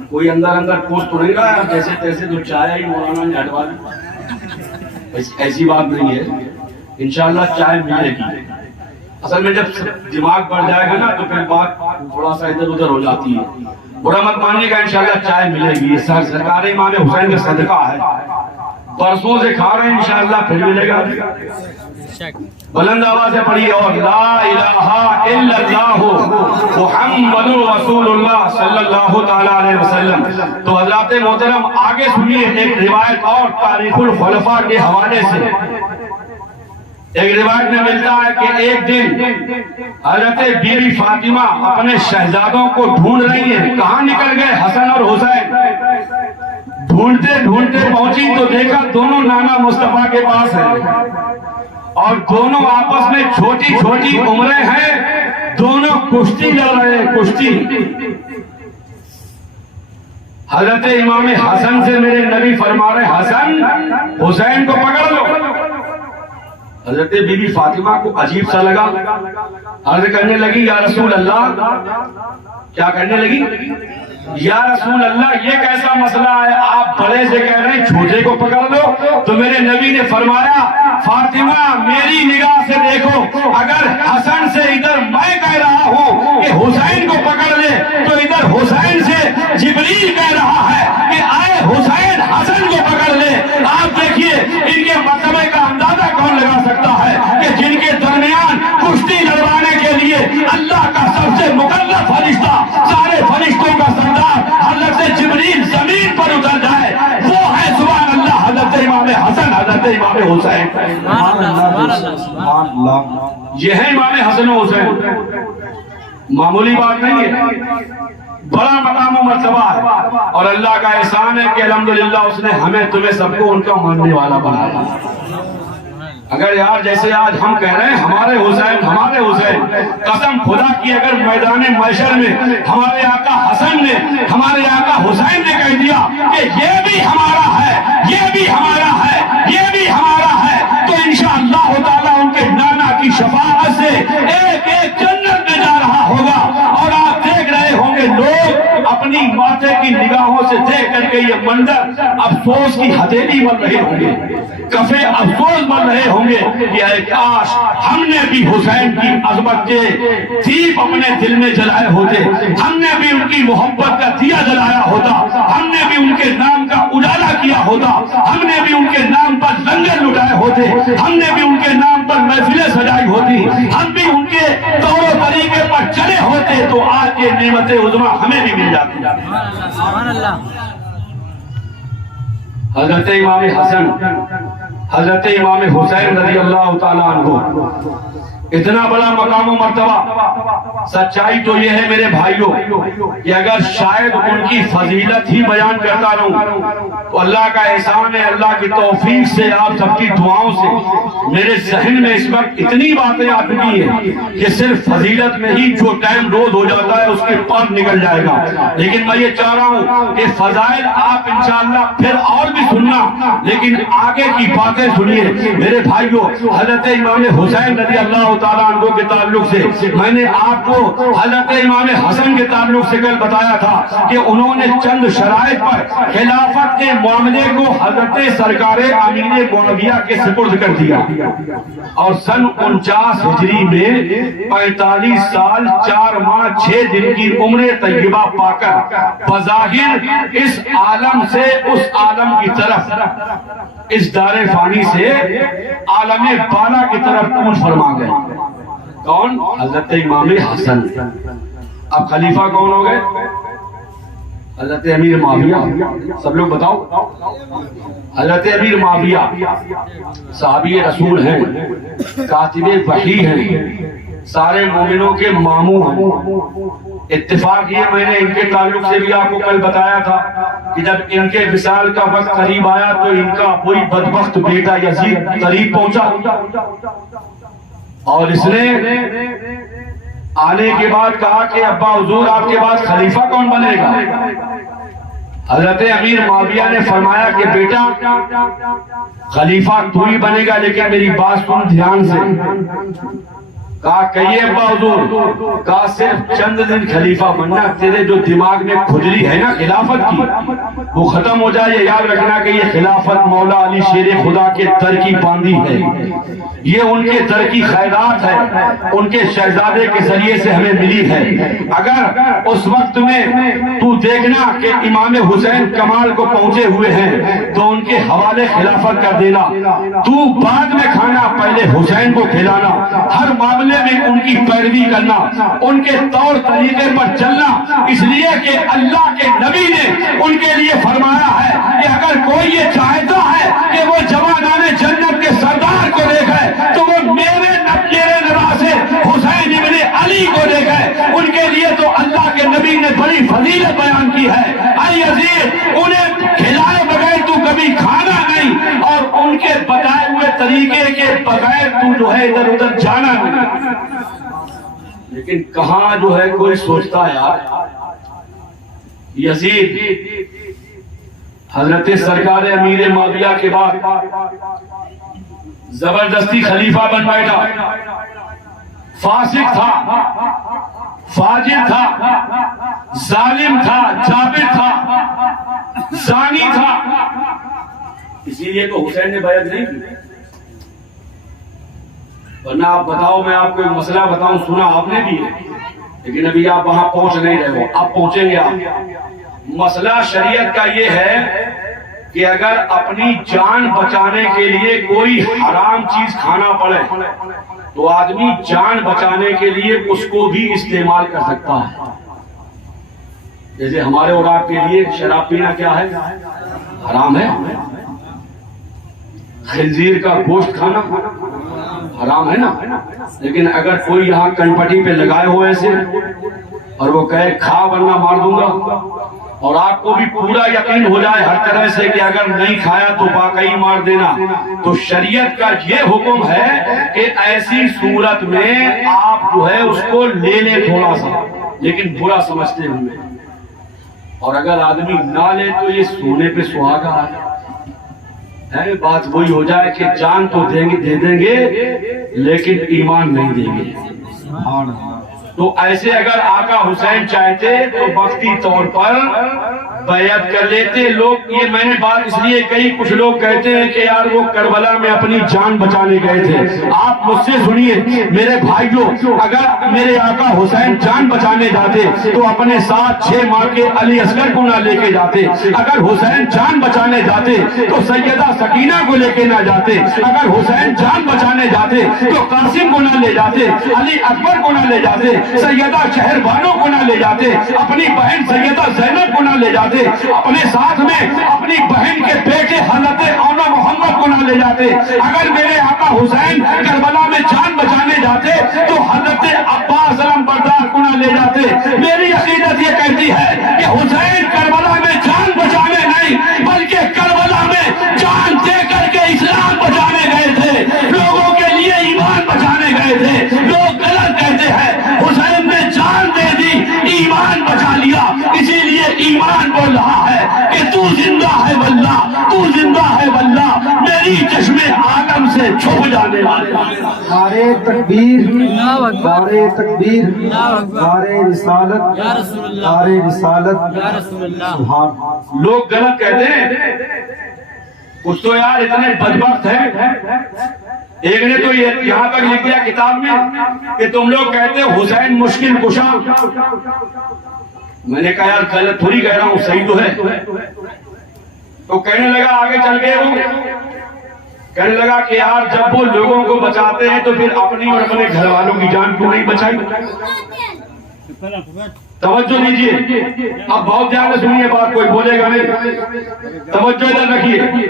کوئی اندر کوس تو نہیں رہا ہے جیسے تیسے تو چائے ہی مولانا نے ہٹوا دی، ایسی بات نہیں ہے، انشاءاللہ چائے ملے گی۔ اصل میں جب دماغ بڑھ جائے گا نا تو پھر بات تھوڑا سا ادھر ادھر ہو جاتی ہے، برا مت مانیے گا، انشاءاللہ چائے ملے گی۔ یہ سرکار امام حسین کا صدقہ ہے، برسوں سے کھا رہے ہیں، انشاءاللہ پھر ملے گا۔ بلند آواز سے پڑھیے اور لا الہ الا اللہ محمد رسول اللہ صلی اللہ تعالیٰ علیہ وسلم۔ تو حضرات محترم آگے سنیے ایک روایت اور تاریخ الخلفاء کے حوالے سے۔ ایک روایت میں ملتا ہے کہ ایک دن حضرت بی بی فاطمہ اپنے شہزادوں کو ڈھونڈ رہی ہیں، کہاں نکل گئے حسن اور حسین؟ ڈھونڈتے ڈھونڈتے پہنچی تو دیکھا دونوں نانا مصطفیٰ کے پاس ہیں اور دونوں آپس میں چھوٹی چھوٹی عمریں ہیں دونوں کشتی لڑ رہے ہیں، کشتی۔ حضرت امام حسن سے میرے نبی فرما رہے حسن حسین کو پکڑ لو۔ حضرت بی بی فاطمہ کو عجیب سا لگا، عرض کرنے لگی یا رسول اللہ، کیا کرنے لگی؟ یا رسول اللہ یہ کیسا مسئلہ ہے، آپ بڑے سے کہہ رہے ہیں چھوٹے کو پکڑ لو؟ تو میرے نبی نے فرمایا فاطمہ میری نگاہ سے دیکھو، اگر حسن سے ادھر میں کہہ رہا ہوں کہ حسین کو پکڑ لے، تو ادھر حسین سے جبریل کہہ رہا ہے کہ آئے حسین حسن کو پکڑ لے۔ آپ دیکھیے ان کے مرتبے کا اندازہ کون لگا سکتا ہے کہ جن کے درمیان کشتی لڑوانے کے لیے اللہ کا سب سے مقرر فرشتہ، سارے فرشتوں کا سردار حضرت جبریل زمین پر اتر جائے، وہ ہے سبحان اللہ حضرت امام حسن، حضرت امام حسین۔ یہ ہے امام حسن و حسین، معمولی بات نہیں ہے، بڑا مقام و مرتبہ ہے، اور اللہ کا احسان ہے کہ الحمدللہ اس نے ہمیں تمہیں سب کو ان کا ماننے والا بنایا۔ اگر یار جیسے آج ہم کہہ رہے ہیں ہمارے حسین ہمارے حسین، قسم خدا کی اگر میدان محشر میں ہمارے آقا حسن نے ہمارے آقا حسین نے کہہ دیا کہ یہ بھی ہمارا ہے، یہ بھی ہمارا ہے، یہ بھی ہمارا ہے، تو انشاءاللہ تعالیٰ ان کے نانا کی شفاعت سے ایک ایک جنت میں جا رہا ہوگا۔ اور آپ دیکھ رہے ہوں گے لوگ اپنی ماتھے کی نگاہوں سے دیکھ کر کے یہ منظر افسوس کی ہتھیلی بن رہے ہوں گے، کفے افسوس بن رہے ہوں گے کہ اے کاش ہم نے بھی حسین کی عظمت کے دیپ اپنے دل میں جلائے ہوتے، ہم نے بھی ان کی محبت کا دیا جلایا ہوتا، ہم نے بھی ان کے نام کا اجالا کیا ہوتا، ہم نے بھی ان کے نام پر لنگر لٹائے ہوتے، ہم نے بھی ان کے نام پر محفلیں سجائی ہوتی، ہم بھی ان کے طور و طریقے پر چلے ہوتے، تو آج یہ نعمت عظمیٰ ہمیں بھی مل جاتی۔ سبحان اللہ۔ حضرت امام حسن حضرت امام حسین رضی اللہ تعالیٰ عنہ، اتنا بڑا مقام و مرتبہ۔ سچائی تو یہ ہے میرے بھائیوں کہ اگر شاید ان کی فضیلت ہی بیان کرتا رہوں تو اللہ کا احسان ہے، اللہ کی توفیق سے، آپ سب کی دعاؤں سے میرے ذہن میں اس وقت اتنی باتیں آ چکی ہیں کہ صرف فضیلت میں ہی جو ٹائم روز ہو جاتا ہے اس کے پر نکل جائے گا۔ لیکن میں یہ چاہ رہا ہوں کہ فضائل آپ انشاءاللہ پھر اور بھی سننا، لیکن آگے کی باتیں سنیے میرے بھائیوں۔ حضرت امام حسین رضی اللہ تعالیٰ عنہ کے تعلق سے میں نے آپ کو حضرت امام حسن کے تعلق سے کل بتایا تھا کہ انہوں نے چند شرائط پر خلافت کے معاملے کو حضرت سرکار امیر معاویہ کے سپرد کر دیا، اور سن 49 ہجری میں 45 سال 4 ماہ 6 دن کی عمر طیبہ پا کر بظاہر اس عالم سے اس عالم کی طرف، اس دار فانی سے عالم بالا کی طرف کوچ فرما گئے۔ کون؟ حضرت امام حسن۔ اب خلیفہ کون ہو گئے؟ حضرت امیر معاویہ۔ سب لوگ بتاؤ، حضرت امیر معاویہ صحابی رسول ہیں، کاتب وحی ہیں، سارے مومنوں کے ماموں ہیں۔ اتفاق یہ میں نے ان کے تعلق سے بھی آپ کو کل بتایا تھا کہ جب ان کے وصال کا وقت قریب آیا تو ان کا وہی بدبخت بیٹا یزید قریب پہنچا، اور اس نے آنے کے بعد کہا کہ ابا حضور آپ کے بعد خلیفہ کون بنے گا؟ حضرت امیر معاویہ نے فرمایا کہ بیٹا خلیفہ تو ہی بنے گا، لیکن میری بات سن دھیان سے۔ کہا کہیے ابا حضور؟ کہا صرف چند دن خلیفہ بننا، تیرے جو دماغ میں کھجلی ہے نا خلافت کی وہ ختم ہو جائے۔ یہ یاد رکھنا کہ یہ خلافت مولا علی شیر خدا کے در کی باندھی ہے، یہ ان کے در کی خیرات ہے، ان کے شہزادے کے ذریعے سے ہمیں ملی ہے۔ اگر اس وقت میں تو دیکھنا کہ امام حسین کمال کو پہنچے ہوئے ہیں تو ان کے حوالے خلافت کر دینا، تو بعد میں کھانا، پہلے حسین کو کھلانا، ہر معاملے میں ان کی پیروی کرنا، ان کے طور طریقے پر چلنا، اس لیے کہ اللہ کے نبی نے ان کے لیے فرمایا ہے کہ اگر کوئی یہ چاہتا ہے کہ وہ جوانان جنت کے سردار کو دیکھے تو وہ میرے نواسے حسین ابن علی کو دیکھے۔ ان کے لیے تو اللہ کے نبی نے بڑی فضیلت بیان کی ہے، اے یزید انہیں کھلائے بغیر تو کبھی کھانا نہیں، اور ان کے بتائے ہوئے طریقے کے بغیر تو جو ہے ادھر ادھر جانا نہیں۔ لیکن کہاں جو ہے کوئی سوچتا ہے یار، یزید حضرت سرکار امیر معاویہ کے بعد زبردستی خلیفہ بن بیٹھا، فاسق تھا، فاجر تھا، ظالم تھا، جابر تھا، زانی تھا، اسی لیے تو حسین نے بیعت نہیں کی۔ ورنہ آپ بتاؤ، میں آپ کو ایک مسئلہ بتاؤں، سنا آپ نے بھی ہے لیکن ابھی آپ وہاں پہنچ نہیں رہے ہو، آپ پہنچیں گے۔ آپ مسئلہ شریعت کا یہ ہے کہ اگر اپنی جان بچانے کے لیے کوئی حرام چیز کھانا پڑے تو آدمی جان بچانے کے لیے اس کو بھی استعمال کر سکتا ہے۔ جیسے ہمارے اور آپ کے لیے شراب پینا کیا ہے؟ حرام ہے۔ خنزیر کا گوشت کھانا حرام ہے نا، لیکن اگر کوئی یہاں کنپٹی پہ لگائے ہوئے ایسے اور وہ کہے کھا ورنہ مار دوں گا، اور آپ کو بھی پورا یقین ہو جائے ہر طرح سے کہ اگر نہیں کھایا تو واقعی مار دینا، تو شریعت کا یہ حکم ہے کہ ایسی صورت میں آپ جو ہے اس کو لے لیں تھوڑا سا، لیکن برا سمجھتے ہوئے۔ اور اگر آدمی نہ لے تو یہ سونے پہ سہاگا ہے، بات وہی ہو جائے کہ جان تو دیں گے، دے دیں گے، لیکن ایمان نہیں دیں گے۔ تو ایسے اگر آقا حسین چاہتے تو وقتی طور پر بیعت کر لیتے لوگ۔ یہ میں نے بات اس لیے کہی، کچھ لوگ کہتے ہیں کہ یار وہ کربلا میں اپنی جان بچانے گئے تھے۔ آپ مجھ سے سنیے میرے بھائیوں، اگر میرے آقا حسین جان بچانے جاتے تو اپنے ساتھ 6 ماہ کے علی اصغر کو نہ لے کے جاتے۔ اگر حسین جان بچانے جاتے تو سیدہ سکینہ کو لے کے نہ جاتے۔ اگر حسین جان بچانے جاتے تو قاسم کو نہ لے جاتے، علی اکبر کو نہ لے جاتے، سیدہ شہر بانو کو نہ لے جاتے، اپنی بہن سیدہ زینب کو نہ لے جاتے، اپنے ساتھ میں اپنی بہن کے بیٹے حضرت اونا محمد کو نہ لے جاتے۔ اگر میرے آقا حسین کربلا میں جان بچانے جاتے تو حضرت عباس علم بردار کو نہ لے جاتے۔ میری عقیدت یہ کہتی ہے کہ حسین کربلا میں جان بچانے نہیں بلکہ کربلا میں جان دے کر کے اسلام بچانے گئے تھے، لوگوں کے لیے ایمان بچانے گئے تھے۔ لوگ غلط کہتے ہیں حسین نے جان دے دی، ایمان بچا لیا، اسی لیے ایمان بول رہا ہے کہ تو زندہ ہے واللہ، تو زندہ ہے واللہ، میری چشم عالم سے چھپ جانے والے۔ نعرے تکبیر، نعرے تکبیر، نعرے رسالت، نعرے رسالت، سبحان۔ لوگ غلط کہتے ہیں، کچھ تو یار اتنے بدبخت ہیں۔ ایک نے تو یہاں تک لکھ دیا کتاب میں کہ تم لوگ کہتے ہو حسین مشکل کشا۔ میں نے کہا یار غلط تھوڑی کہہ رہا ہوں، صحیح تو ہے۔ تو کہنے لگا آگے چل کے وہ کہنے لگا کہ یار جب وہ لوگوں کو بچاتے ہیں تو پھر اپنی اور اپنے گھر والوں کی جان کیوں نہیں بچائی؟ توجہ دیجیے، اب بہت دھیان سے سنیے بات، کوئی بولے گا نہیں، توجہ ادھر رکھیے۔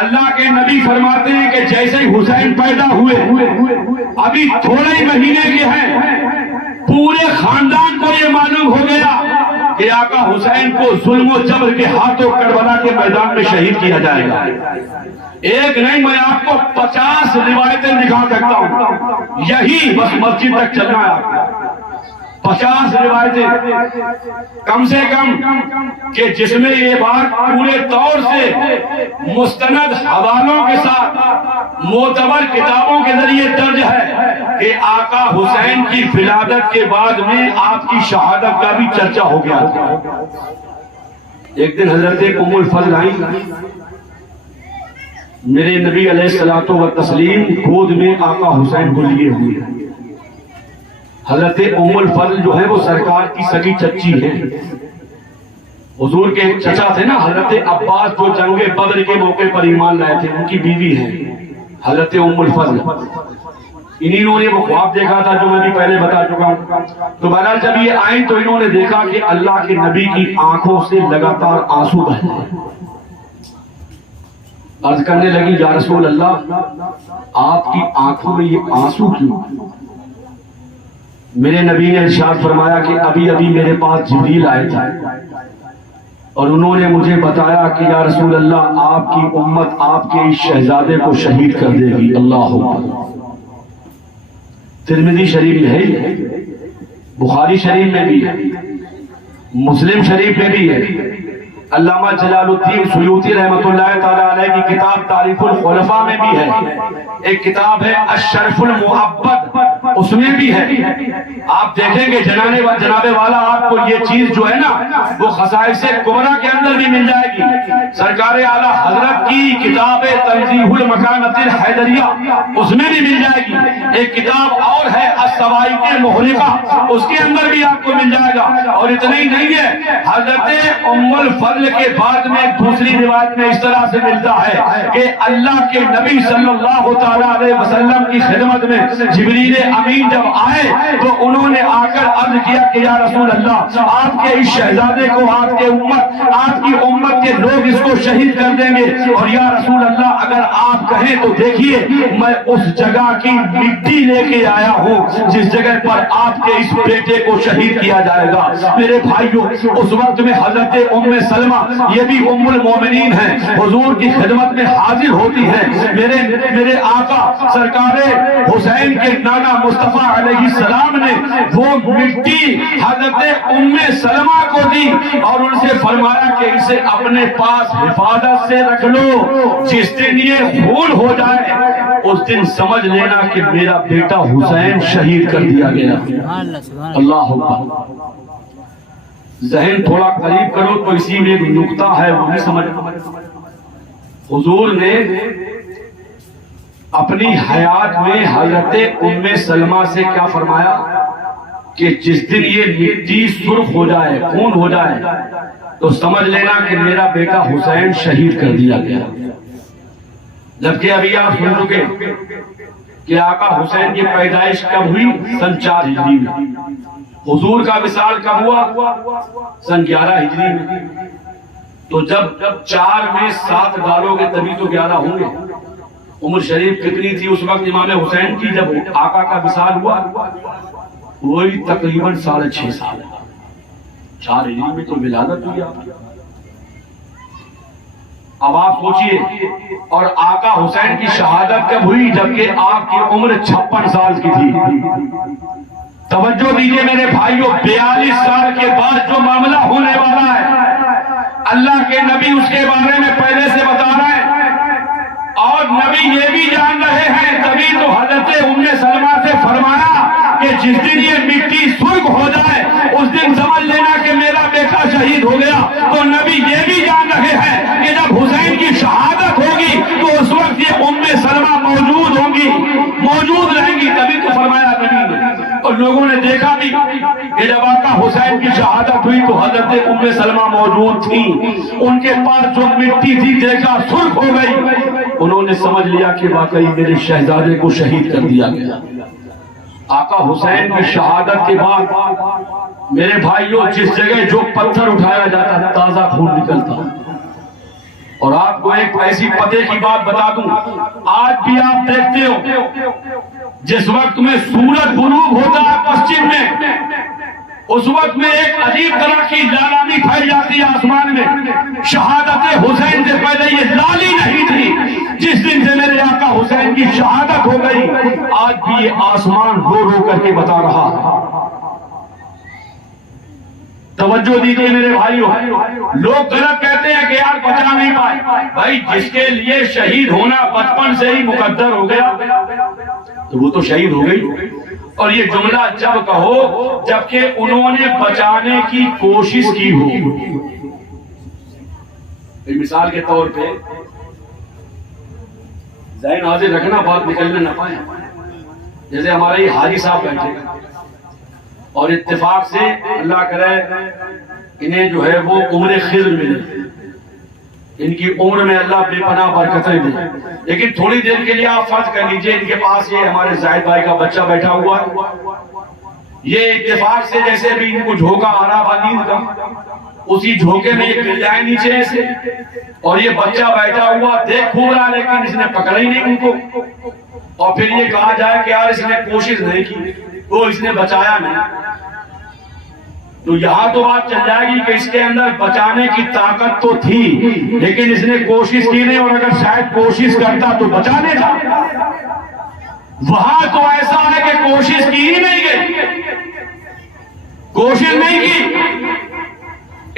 اللہ کے نبی فرماتے ہیں کہ جیسے ہی حسین پیدا ہوئے، ابھی تھوڑے ہی مہینے کے ہیں، پورے خاندان کو یہ معلوم ہو گیا کہ آقا حسین کو ظلم و جبر کے ہاتھوں کربلا کے میدان میں شہید کیا جائے گا۔ ایک نہیں، میں آپ کو 50 روایتیں دکھا سکتا ہوں، یہی بس مسجد تک چلنا ہے آپ کو۔ 50 روایتیں کم سے کم کہ جس میں یہ بات پورے طور سے مستند حوالوں کے ساتھ معتبر کتابوں کے ذریعے درج ہے کہ آقا حسین کی ولادت کے بعد میں آپ کی شہادت کا بھی چرچا ہو گیا تھا۔ ایک دن حضرت ام الفضل آئی، میرے نبی علیہ الصلوۃ والتسلیم گود میں آقا حسین کو لیے ہوئے۔ حضرت ام الفضل جو ہے وہ سرکار کی سگی چچی ہے، حضور کے چچا تھے نا حضرت عباس جو جنگ بدر کے موقع پر ایمان لائے تھے، ان کی بیوی ہے حضرت ام الفضل۔ انہوں نے وہ خواب دیکھا تھا جو میں بھی پہلے بتا چکا ہوں۔ تو بہرحال جب یہ آئیں تو انہوں نے دیکھا کہ اللہ کے نبی کی آنکھوں سے لگاتار آنسو بہ رہے ہیں۔ عرض کرنے لگی یا رسول اللہ آپ کی آنکھوں میں یہ آنسو کیوں؟ میرے نبی نے ارشاد فرمایا کہ ابھی ابھی میرے پاس جبریل آئے تھے اور انہوں نے مجھے بتایا کہ یا رسول اللہ آپ کی امت آپ کے اس شہزادے کو شہید کر دے گی۔ اللہ اکبر۔ ترمذی شریف میں ہے، بخاری شریف میں بھی ہے، مسلم شریف میں بھی ہے۔ علامہ جلال الدین سیوطی رحمۃ اللہ تعالی علیہ کی کتاب تاریخ الخلفاء میں بھی ہے، ایک کتاب ہے الشرف المعبد، اس میں بھی ہے۔ آپ دیکھیں گے جناب والا آپ کو یہ چیز جو ہے نا وہ خصائص کبریٰ کے اندر بھی مل جائے گی۔ سرکار اعلیٰ حضرت کی کتاب تنزیہ المکانۃ الحیدریہ اس میں بھی مل جائے گی۔ ایک کتاب اور ہے الصواعق المحرقہ، اس کے اندر بھی آپ کو مل جائے گا۔ اور اتنا ہی نہیں ہے، حضرت ام الفضل کے بعد میں ایک دوسری روایت میں اس طرح سے ملتا ہے کہ اللہ کے نبی صلی اللہ تعالی علیہ وسلم کی خدمت میں جبریل امین جب آئے تو انہوں نے آ کر عرض کیا کہ یا رسول اللہ، آپ کے اس شہزادے کو آپ کی امت کے لوگ اس کو شہید کر دیں گے، اور یا رسول اللہ اگر آپ کہیں تو دیکھیے میں اس جگہ کی مٹی لے کے آیا ہوں جس جگہ پر آپ کے اس بیٹے کو شہید کیا جائے گا۔ میرے بھائیوں، اس وقت میں حضرت ام سلمہ، یہ بھی ام المومنین ہیں، حضور کی خدمت میں حاضر ہوتی ہے۔ میرے آقا سرکار حسین کے نانا مصطفیٰ علیہ السلام نے وہ مٹی حضرت ام سلمہ کو دی اور ان سے فرمایا کہ اسے اپنے پاس حفاظت سے رکھ لو، جس دن یہ خون ہو جائے اس دن سمجھ لینا کہ میرا بیٹا حسین شہید کر دیا گیا۔ اللہ اکبر۔ ذہن تھوڑا قریب کرو تو اسی میں ایک نقطہ ہے وہ بھی سمجھ۔ حضور نے اپنی حیات میں حضرت ام سلمہ سے کیا فرمایا کہ جس دن یہ مٹی سرخ ہو جائے، خون ہو جائے تو سمجھ لینا کہ میرا بیٹا حسین شہید کر دیا گیا۔ جبکہ ابھی آپ سن چکے کہ آقا حسین کی پیدائش کب ہوئی؟ سن 4 ہجری میں۔ حضور کا وصال کب ہوا؟ سن 11 ہجری میں۔ تو جب 4 میں 7 ڈالو گے تبھی تو 11 ہوں گے۔ عمر شریف کتنی تھی اس وقت امام حسین کی جب آقا کا وصال ہوا؟ وہی تقریباً 6.5 سال۔ 4 ہجری میں تو ولادت ہوئی آپ کی۔ اب آپ سوچئے، اور آقا حسین کی شہادت کب ہوئی؟ جبکہ آپ کی عمر 56 سال کی تھی۔ توجہ دیجئے میرے بھائیوں، 42 سال کے بعد جو معاملہ ہونے والا ہے اللہ کے نبی اس کے بارے میں پہلے سے بتا رہے ہیں، اور نبی یہ بھی جان رہے ہیں، تبھی تو حضرت ام سلمہ سے فرمایا کہ جس دن یہ مٹی سرخ ہو جائے اس دن سمجھ لینا کہ میرا بیٹا شہید ہو گیا۔ تو نبی یہ بھی جان رہے ہیں کہ جب حسین کی شہادت ہوگی تو اس وقت یہ ام سلمہ موجود ہوں گی، موجود رہیں گی، تبھی تو فرمایا نبی نے۔ اور لوگوں نے دیکھا بھی کہ جب آقا حسین کی شہادت ہوئی تو حضرت ام سلمہ موجود تھی، ان کے پاس جو مٹی تھی دیکھا سرخ ہو گئی، انہوں نے سمجھ لیا کہ واقعی میرے شہزادے کو شہید کر دیا گیا۔ آقا حسین کی شہادت کے بعد میرے بھائیوں جس جگہ جو پتھر اٹھایا جاتا تازہ خون نکلتا۔ اور آپ کو ایک ایسی پتے کی بات بتا دوں، آج بھی آپ دیکھتے ہو جس وقت میں سورج غروب ہوتا ہے پشچم میں، اس وقت میں ایک عجیب طرح کی لالانی پھیل جاتی ہے آسمان میں۔ شہادت حسین سے پہلے یہ لالی نہیں تھی۔ جس دن سے میرے آقا حسین کی شہادت ہو گئی آج بھی یہ آسمان رو رو کر کے بتا رہا ہے۔ توجہ دیجئے میرے بھائیوں، لوگ غلط کہتے ہیں کہ یار بچا نہیں پائے۔ بھائی جس کے لیے شہید ہونا بچپن سے ہی مقدر ہو گیا تو وہ تو شہید ہو گئی۔ اور یہ جملہ جب کہو جبکہ انہوں نے بچانے کی کوشش کی ہو۔ مثال کے طور پہ ذہن حاضر رکھنا، بات نکلنے نہ پائے۔ جیسے ہمارے یہ حاجی صاحب بیٹھے اور اتفاق سے اللہ کرے انہیں جو ہے وہ عمر خضر ملے، ان کی عمر میں اللہ بے پناہ برکتیں دے، لیکن تھوڑی دیر کے لیے آپ فرض کر لیجئے ان کے پاس یہ ہمارے زاہد بھائی کا بچہ بیٹھا ہوا ہے، یہ اتفاق سے جیسے بھی ان کو جھونکا آ رہا نیند کا، اسی جھونکے میں یہ گر جائے نیچے ایسے، اور یہ بچہ بیٹھا ہوا دیکھ خوب رہا لیکن اس نے پکڑا ہی نہیں ان کو، اور پھر یہ کہا جائے کہ یار اس نے کوشش نہیں کی، وہ اس نے بچایا نہیں، تو یہاں تو بات چل جائے گی کہ اس کے اندر بچانے کی طاقت تو تھی لیکن اس نے کوشش کی نہیں، اور اگر شاید کوشش کرتا تو بچانے جا۔ وہاں تو ایسا ہے کہ کوشش کی ہی نہیں گئی، کوشش نہیں کی،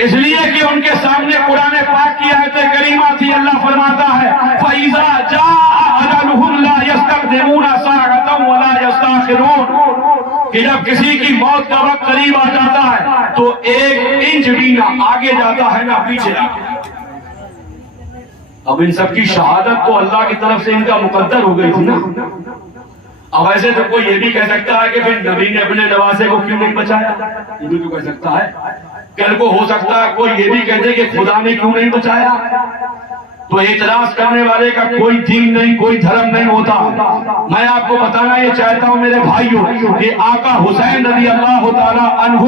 اس لیے کہ ان کے سامنے قرآن پاک کی آیت کریمہ تھی۔ اللہ فرماتا ہے فَإِذَا جَاءَ أَجَلُهُمْ لَا يَسْتَقْدِمُونَ سَاعَةً وَلَا يَسْتَأْخِرُونَ، کہ جب کسی کی موت کا وقت قریب آ جاتا ہے تو ایک انچ بھی نہ آگے جاتا ہے نہ پیچھے جاتا ہے۔ اب ان سب کی شہادت تو اللہ کی طرف سے ان کا مقدر ہو گئی تھی نا۔ اب ایسے تو کوئی یہ بھی کہہ سکتا ہے کہ پھر نبی نے اپنے نواسے کو کیوں نہیں بچایا، یہ بھی تو کہہ سکتا ہے۔ کل کو ہو سکتا ہے کوئی یہ بھی کہتے کہ خدا نے کیوں نہیں بچایا۔ تو اعتراض کرنے والے کا کوئی دین نہیں، کوئی دھرم نہیں ہوتا۔ میں آپ کو بتانا یہ چاہتا ہوں میرے بھائیوں کہ آقا حسین رضی اللہ تعالیٰ عنہ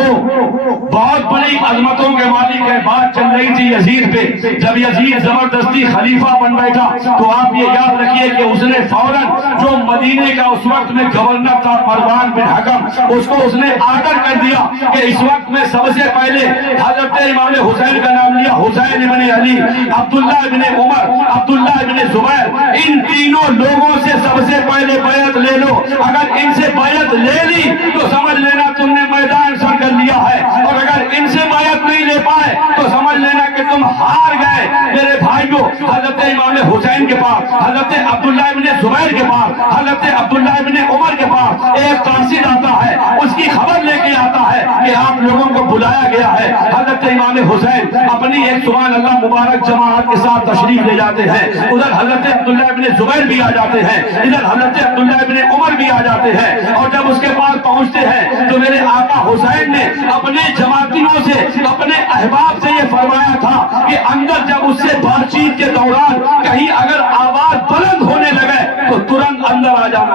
بہت بڑی عظمتوں کے مالک ہے۔ بات چل رہی تھی یزید پہ، جب یزید زبردستی خلیفہ بن بیٹھا تو آپ یہ یاد رکھیے کہ اس نے فوراً جو مدینے کا اس وقت میں گورنر تھا مروان بن حکم، اس نے آرڈر کر دیا کہ اس وقت میں سب سے پہلے حضرت امام حسین کا نام لیا، حسین ابن علی، عبداللہ ابن عمر، عبداللہ ابن زبیر، ان تینوں لوگوں سے سب سے پہلے بیعت لے لو۔ اگر ان سے بیعت لے لی تو سمجھ لینا تم نے میدان سر کر لیا ہے، اور اگر ان سے بیعت نہیں لے پائے تو سمجھ لینا کہ تم ہار گئے۔ میرے بھائیوں، حضرت امام حسین کے پاس، حضرت عبداللہ ابن زبیر کے پاس، حضرت عبداللہ ابن عمر کے پاس ایک قاصد آتا ہے، اس کی خبر لے کے آتا ہے کہ آپ لوگوں کو بلایا گیا ہے۔ حضرت امام حسین اپنی ایک سبحان اللہ مبارک جماعت کے ساتھ تشریف لے جاتے ہیں، ادھر حضرت عبداللہ ابن زبیر بھی آ جاتے ہیں، ادھر حضرت عبداللہ ابن عمر بھی آ جاتے ہیں، اور جب اس کے پاس پہنچتے ہیں تو میرے آقا حسین نے اپنے جماعتیوں سے، اپنے احباب سے یہ فرمایا تھا کہ اندر جب اس سے بات چیت کے دوران کہیں اگر آواز بلند ہونے لگے تو ترنت اندر آ جانا،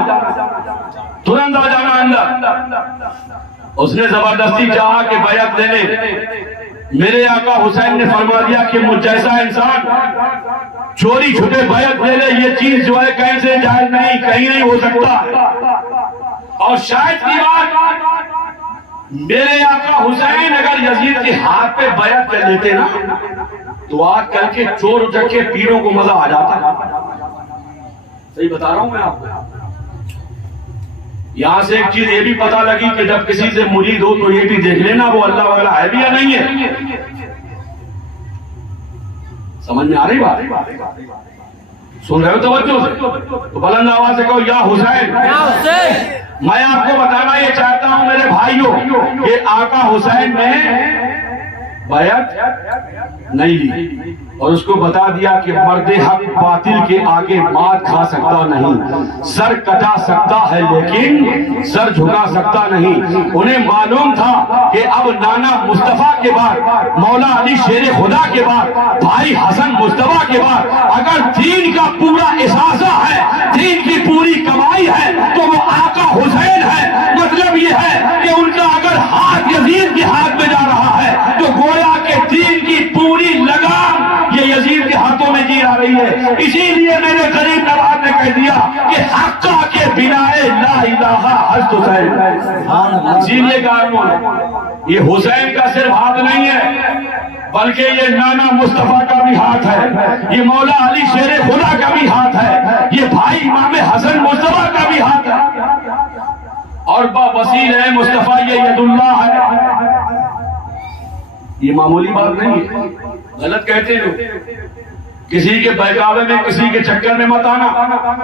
ترنت آ جانا اندر۔ اس نے زبردستی چاہا کہ بیعت دے لے، میرے آقا حسین نے فرما دیا کہ مجھ جیسا انسان چوری چھپے بیعت لے لے، یہ چیز جو ہے کہیں سے جائز نہیں، کہیں نہیں ہو سکتا۔ اور شاید کی بات میرے آقا حسین اگر یزید کے ہاتھ پہ بیعت کر لیتے نا تو آج کل کے چور اچکے پیروں کو مزہ آ جاتا۔ صحیح بتا رہا ہوں میں آپ کو۔ یہاں سے ایک چیز یہ بھی پتا لگی کہ جب کسی سے مرید ہو تو یہ بھی دیکھ لینا وہ اللہ والا ہے بھی یا نہیں ہے۔ سمجھ میں آ رہی بات؟ سن رہے ہو توجہ سے؟ تو بلند آواز سے کہو یا حسین۔ میں آپ کو بتانا یہ چاہتا ہوں میرے بھائیوں کہ آقا حسین نے بیعت نہیں لی اور اس کو بتا دیا کہ مرد حق باطل کے آگے مات کھا سکتا نہیں، سر کٹا سکتا ہے لیکن سر جھکا سکتا نہیں۔ انہیں معلوم تھا کہ اب نانا مصطفیٰ کے بعد، مولا علی شیر خدا کے بعد، بھائی حسن مصطفیٰ کے بعد اگر دین کا پورا اثاثہ ہے، دین کی پوری کمائی ہے تو وہ آقا حسین ہے۔ مطلب یہ ہے کہ ان کا اگر ہاتھ یزید کے ہاتھ میں جا رہا ہے تو گویا کہ دین کی پوری لگام یہ یزید کے ہاتھوں میں جی آ رہی ہے۔ اسی لیے میرے غریب نواز نے کہہ دیا کہ حقہ کے بنا لا الہ حضرت حسین۔ اسی لیے کہا یہ حسین کا صرف ہاتھ نہیں ہے بلکہ یہ نانا مصطفیٰ کا بھی ہاتھ ہے، یہ مولا علی شیر خدا کا بھی ہاتھ ہے، یہ بھائی امام حسن مصطفیٰ کا بھی ہاتھ ہے، اور وسیل ہے مصطفیٰ یہ ید اللہ ہے۔ یہ معمولی بات نہیں ہے، غلط کہتے ہیں کسی کے بہکاوے میں، کسی کے چکر میں مت آنا۔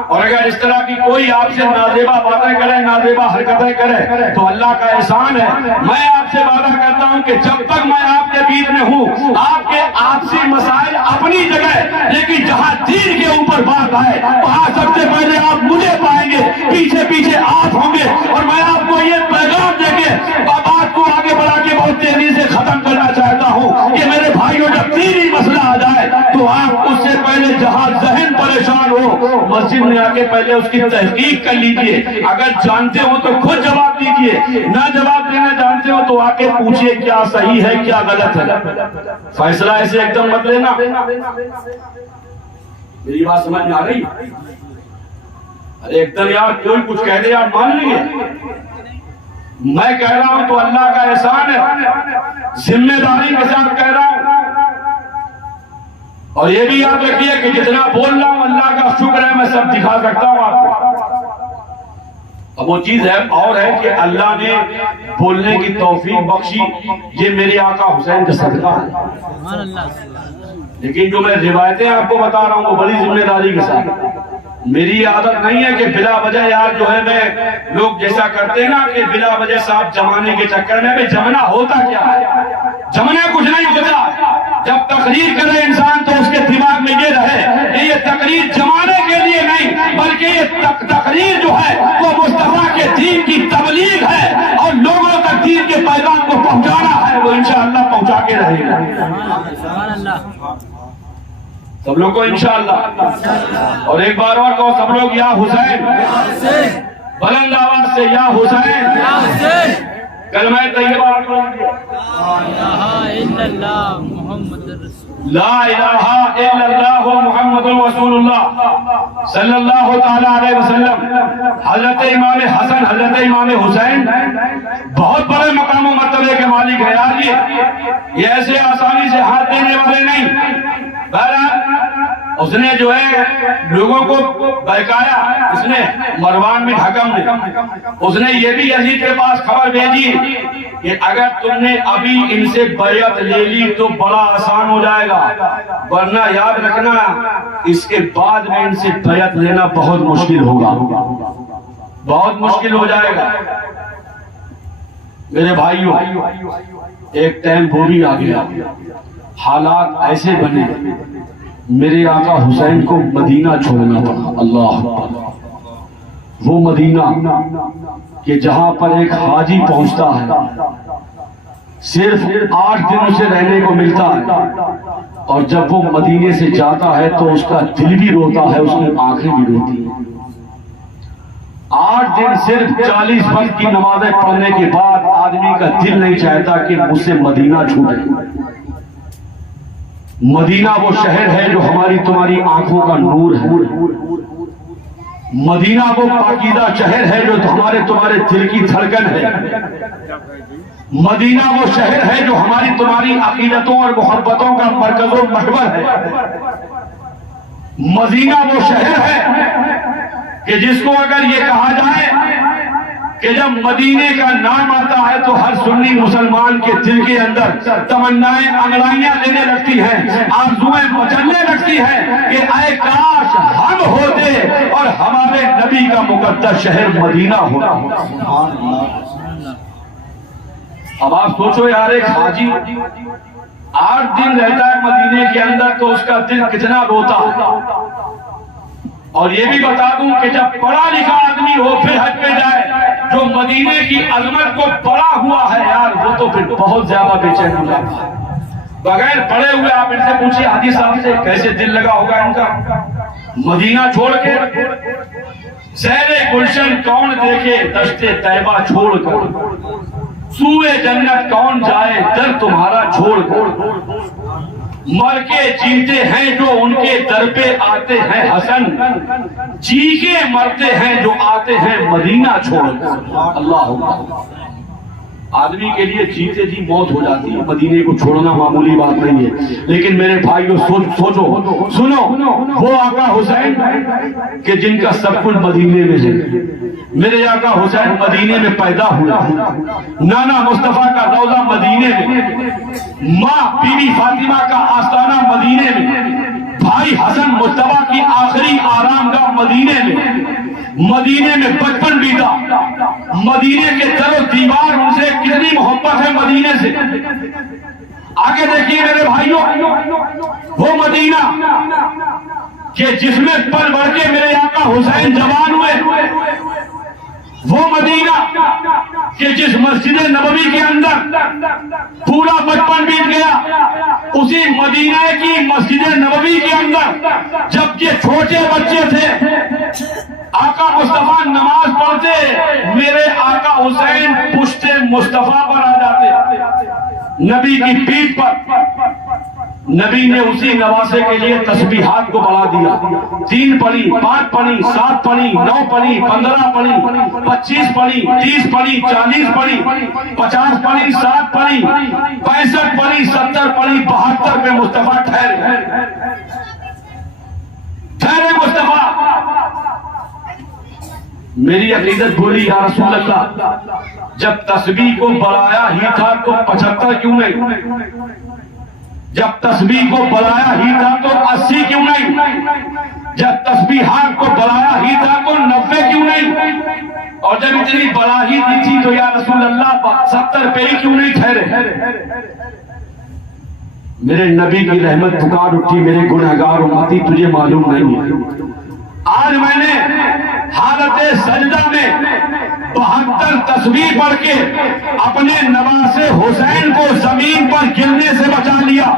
اور اگر اس طرح کی کوئی آپ سے نازیبا باتیں کرے، نازیبا حرکتیں کرے تو اللہ کا احسان ہے۔ میں آپ سے وعدہ کرتا ہوں کہ جب تک میں آپ کے بیچ میں ہوں، آپ کے آپسی مسائل اپنی جگہ، لیکن جہاں دین کے اوپر بات آئے وہاں سب سے پہلے آپ مجھے پائیں گے، پیچھے پیچھے آپ ہوں گے۔ اور میں آپ کو یہ پیغام دے کے بات کو آگے بڑھا کے بہت تیزی سے ختم کرنا چاہتا ہوں کہ میرے بھائیوں جب دینی مسئلہ آ جائے تو آپ اس سے پہلے جہاں ذہن پریشان ہو مسجد میں آ کے پہلے اس کی تحقیق کر لیجئے۔ اگر جانتے ہو تو خود جواب دیجئے، نہ جواب دینا جانتے ہو تو آ کے پوچھئے کیا صحیح ہے کیا غلط ہے۔ فیصلہ ایسے ایک دم مت لینا۔ میری بات سمجھ میں آ رہی؟ ارے ایک دم یار کوئی کچھ کہہ دے آپ مان لیں گے؟ میں کہہ رہا ہوں تو اللہ کا احسان ہے، ذمہ داری کے ساتھ کہہ رہا ہوں۔ اور یہ بھی یاد رکھیے کہ جتنا بول رہا ہوں اللہ کا شکر ہے میں سب دکھا سکتا ہوں آپ کو۔ اب وہ چیز ہے اور ہے کہ اللہ نے بولنے کی توفیق بخشی، یہ میرے آقا حسین کا صدقہ ہے۔ لیکن جو میں روایتیں آپ کو بتا رہا ہوں وہ بڑی ذمہ داری کے ساتھ، میری عادت نہیں ہے کہ بلا وجہ یار جو ہے میں لوگ جیسا کرتے ہیں نا کہ بلا وجہ صاحب جمانے کے چکر میں جمنا ہوتا کیا ہے؟ جمنا کچھ نہیں ہوتا۔ جب تقریر کرے انسان تو اس کے دماغ میں یہ رہے کہ یہ تقریر جمانے کے لیے نہیں بلکہ یہ تقریر جو ہے وہ مصطفیٰ کے دین کی تبلیغ ہے اور لوگوں تک دین کے پیغام کو پہنچانا ہے، وہ انشاءاللہ پہنچا کے رہے گا سب لوگ کو انشاءاللہ۔ اور ایک بار اور کہو سب لوگ یا حسین، بلند آواز سے یا حسین، کلمہ طیبہ لا الہ الا اللہ محمد رسول اللہ صلی اللہ تعالی علیہ وسلم۔ حضرت امام حسن، حضرت امام حسین بہت بڑے مقام و مرتبے کے مالک ہے یار، یہ ایسے آسانی سے ہاتھ دینے والے نہیں۔ بہرحال اس نے جو ہے لوگوں کو بہکایا، اس نے مروان بن حکم نے، اس نے یہ بھی یزید کے پاس خبر بھیجی کہ اگر تم نے ابھی ان سے بیعت لے لی تو بڑا آسان ہو جائے گا، ورنہ یاد رکھنا اس کے بعد میں ان سے بیعت لینا بہت مشکل ہوگا، بہت مشکل ہو جائے گا۔ میرے بھائیوں، ایک ٹائم وہ بھی آ گیا، حالات ایسے بنے میرے آقا حسین کو مدینہ چھوڑنا پڑا۔ اللہ اکبر، وہ مدینہ کہ جہاں پر ایک حاجی پہنچتا ہے صرف 8 دن اسے رہنے کو ملتا ہے، اور جب وہ مدینے سے جاتا ہے تو اس کا دل بھی روتا ہے، اس کی آنکھیں بھی روتی ہیں۔ 8 دن صرف 40 وقت کی نمازیں پڑھنے کے بعد آدمی کا دل نہیں چاہتا کہ مجھ سے مدینہ چھوٹے۔ مدینہ وہ شہر ہے جو ہماری تمہاری آنکھوں کا نور ہے، مدینہ وہ پاکیزہ شہر ہے جو ہمارے تمہارے دل کی دھڑکن ہے، مدینہ وہ شہر ہے جو ہماری تمہاری عقیدتوں اور محبتوں کا مرکز و محور ہے، مدینہ وہ شہر ہے کہ جس کو اگر یہ کہا جائے کہ جب مدینے کا نام آتا ہے تو ہر سنی مسلمان کے دل کے اندر تمنائیں انگڑائیاں لینے لگتی ہیں، آرزویں مچلنے لگتی ہیں کہ اے کاش ہم ہوتے اور ہمارے نبی کا مقدس شہر مدینہ ہوتا۔ اب آپ سوچو یار، ایک حاجی 8 دن رہتا ہے مدینے کے اندر تو اس کا دل کتنا روتا ہے۔ اور یہ بھی بتا دوں کہ جب پڑھا لکھا آدمی ہو پھر حج پہ جائے، جو مدینے کی عظمت کو پڑھا ہوا ہے یار، وہ تو پھر بہت زیادہ بے چین ہو جاتا ہے۔ بغیر پڑھے ہوئے آپ ان سے پوچھیے حاجی صاحب سے کیسے دل لگا ہوگا ان کا مدینہ چھوڑ کے۔ سیر گلشن کون دیکھے دشت طیبہ چھوڑ کر، سوئے جنت کون جائے در تمہارا چھوڑ کر، مر کے جیتے ہیں جو ان کے در پہ آتے ہیں حسن، جی کے مرتے ہیں جو آتے ہیں مدینہ چھوڑ کر۔ اللہ اکبر، آدمی کے لیے جیتے جی موت ہو جاتی ہے، مدینے کو چھوڑنا معمولی بات نہیں ہے۔ لیکن میرے بھائیو سوچو سنو، وہ آقا حسین کہ جن کا سب کچھ مدینے میں ہے، میرے آقا حسین مدینے میں پیدا ہوا، نانا مصطفیٰ کا روضہ مدینے میں، ماں بی بی فاطمہ کا آستانہ مدینے میں، بھائی حسن مصطفیٰ کی آخری آرام گاہ مدینے میں، مدینے میں بچپن بیتا، مدینے کے در و دیوار ان سے کتنی محبت ہے مدینے سے۔ آگے دیکھیے میرے بھائیوں، وہ مدینہ کہ جس میں پل بڑھ کے میرے آقا حسین جوان ہوئے، وہ مدینہ کہ جس مسجد نبوی کے اندر پورا بچپن بیت گیا، اسی مدینہ کی مسجد نبوی کے اندر جب یہ چھوٹے بچے تھے، آقا مصطفیٰ نماز پڑھتے، میرے آقا حسین پشت مصطفیٰ پر آ جاتے، نبی کی پیٹھ پر۔ نبی نے اسی نواسے کے لیے تسبیحات کو بڑھا دیا، 3 پڑھی، 5 پڑھی، 7 پڑھی، 9 پڑھی، 15 پڑھی، 25 پڑھی، 30 پڑھی، 40 پڑھی، 50 پڑھی، 60 پڑھی، 65 پڑھی، 70 پڑھی، 72 پہ مصطفیٰ ٹھہرے مصطفیٰ۔ میری عقیدت بولی یا رسول اللہ جب تسبیح کو بڑھایا ہی تھا تو 75 کیوں نہیں؟ جب تسبیح کو بڑھایا ہی تھا تو 80 کیوں نہیں؟ جب تسبیحات کو بڑھایا ہی تھا تو 90 کیوں نہیں؟ اور جب اتنی بڑھا ہی دی تھی تو یا رسول اللہ 70 پہ ہی کیوں نہیں ٹھہرے؟ میرے نبی کی رحمت پکار اٹھی، میرے گنہگار امتی تجھے معلوم نہیں ہے، آج میں نے حالت سجدہ میں 72 تسبیح پڑھ کے اپنے نواسے حسین کو زمین پر گرنے سے بچا لیا۔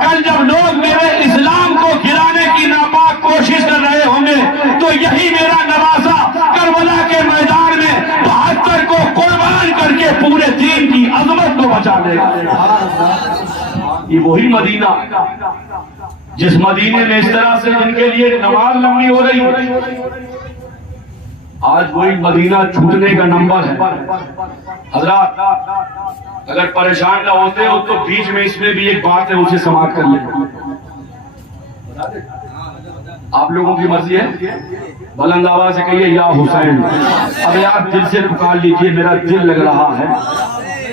کل جب لوگ میرے اسلام کو گرانے کی ناپاک کوشش کر رہے ہوں گے تو یہی میرا نواسا کربلا کے میدان میں 72 کو قربان کر کے پورے دین کی عظمت کو بچا لے گا۔ یہ وہی مدینہ جس مدینے میں اس طرح سے جن کے لیے نماز لمبی ہو رہی ہے، آج وہی مدینہ چھوٹنے کا نمبر ہے۔ حضرات اگر پریشان نہ ہوتے ہو تو بیچ میں اس میں بھی ایک بات ہے، اسے سماعت کر لیں۔ آپ لوگوں کی مرضی ہے، بلند آواز سے کہیے یا حسین۔ اب آپ دل سے پکار لیجئے، میرا دل لگ رہا ہے،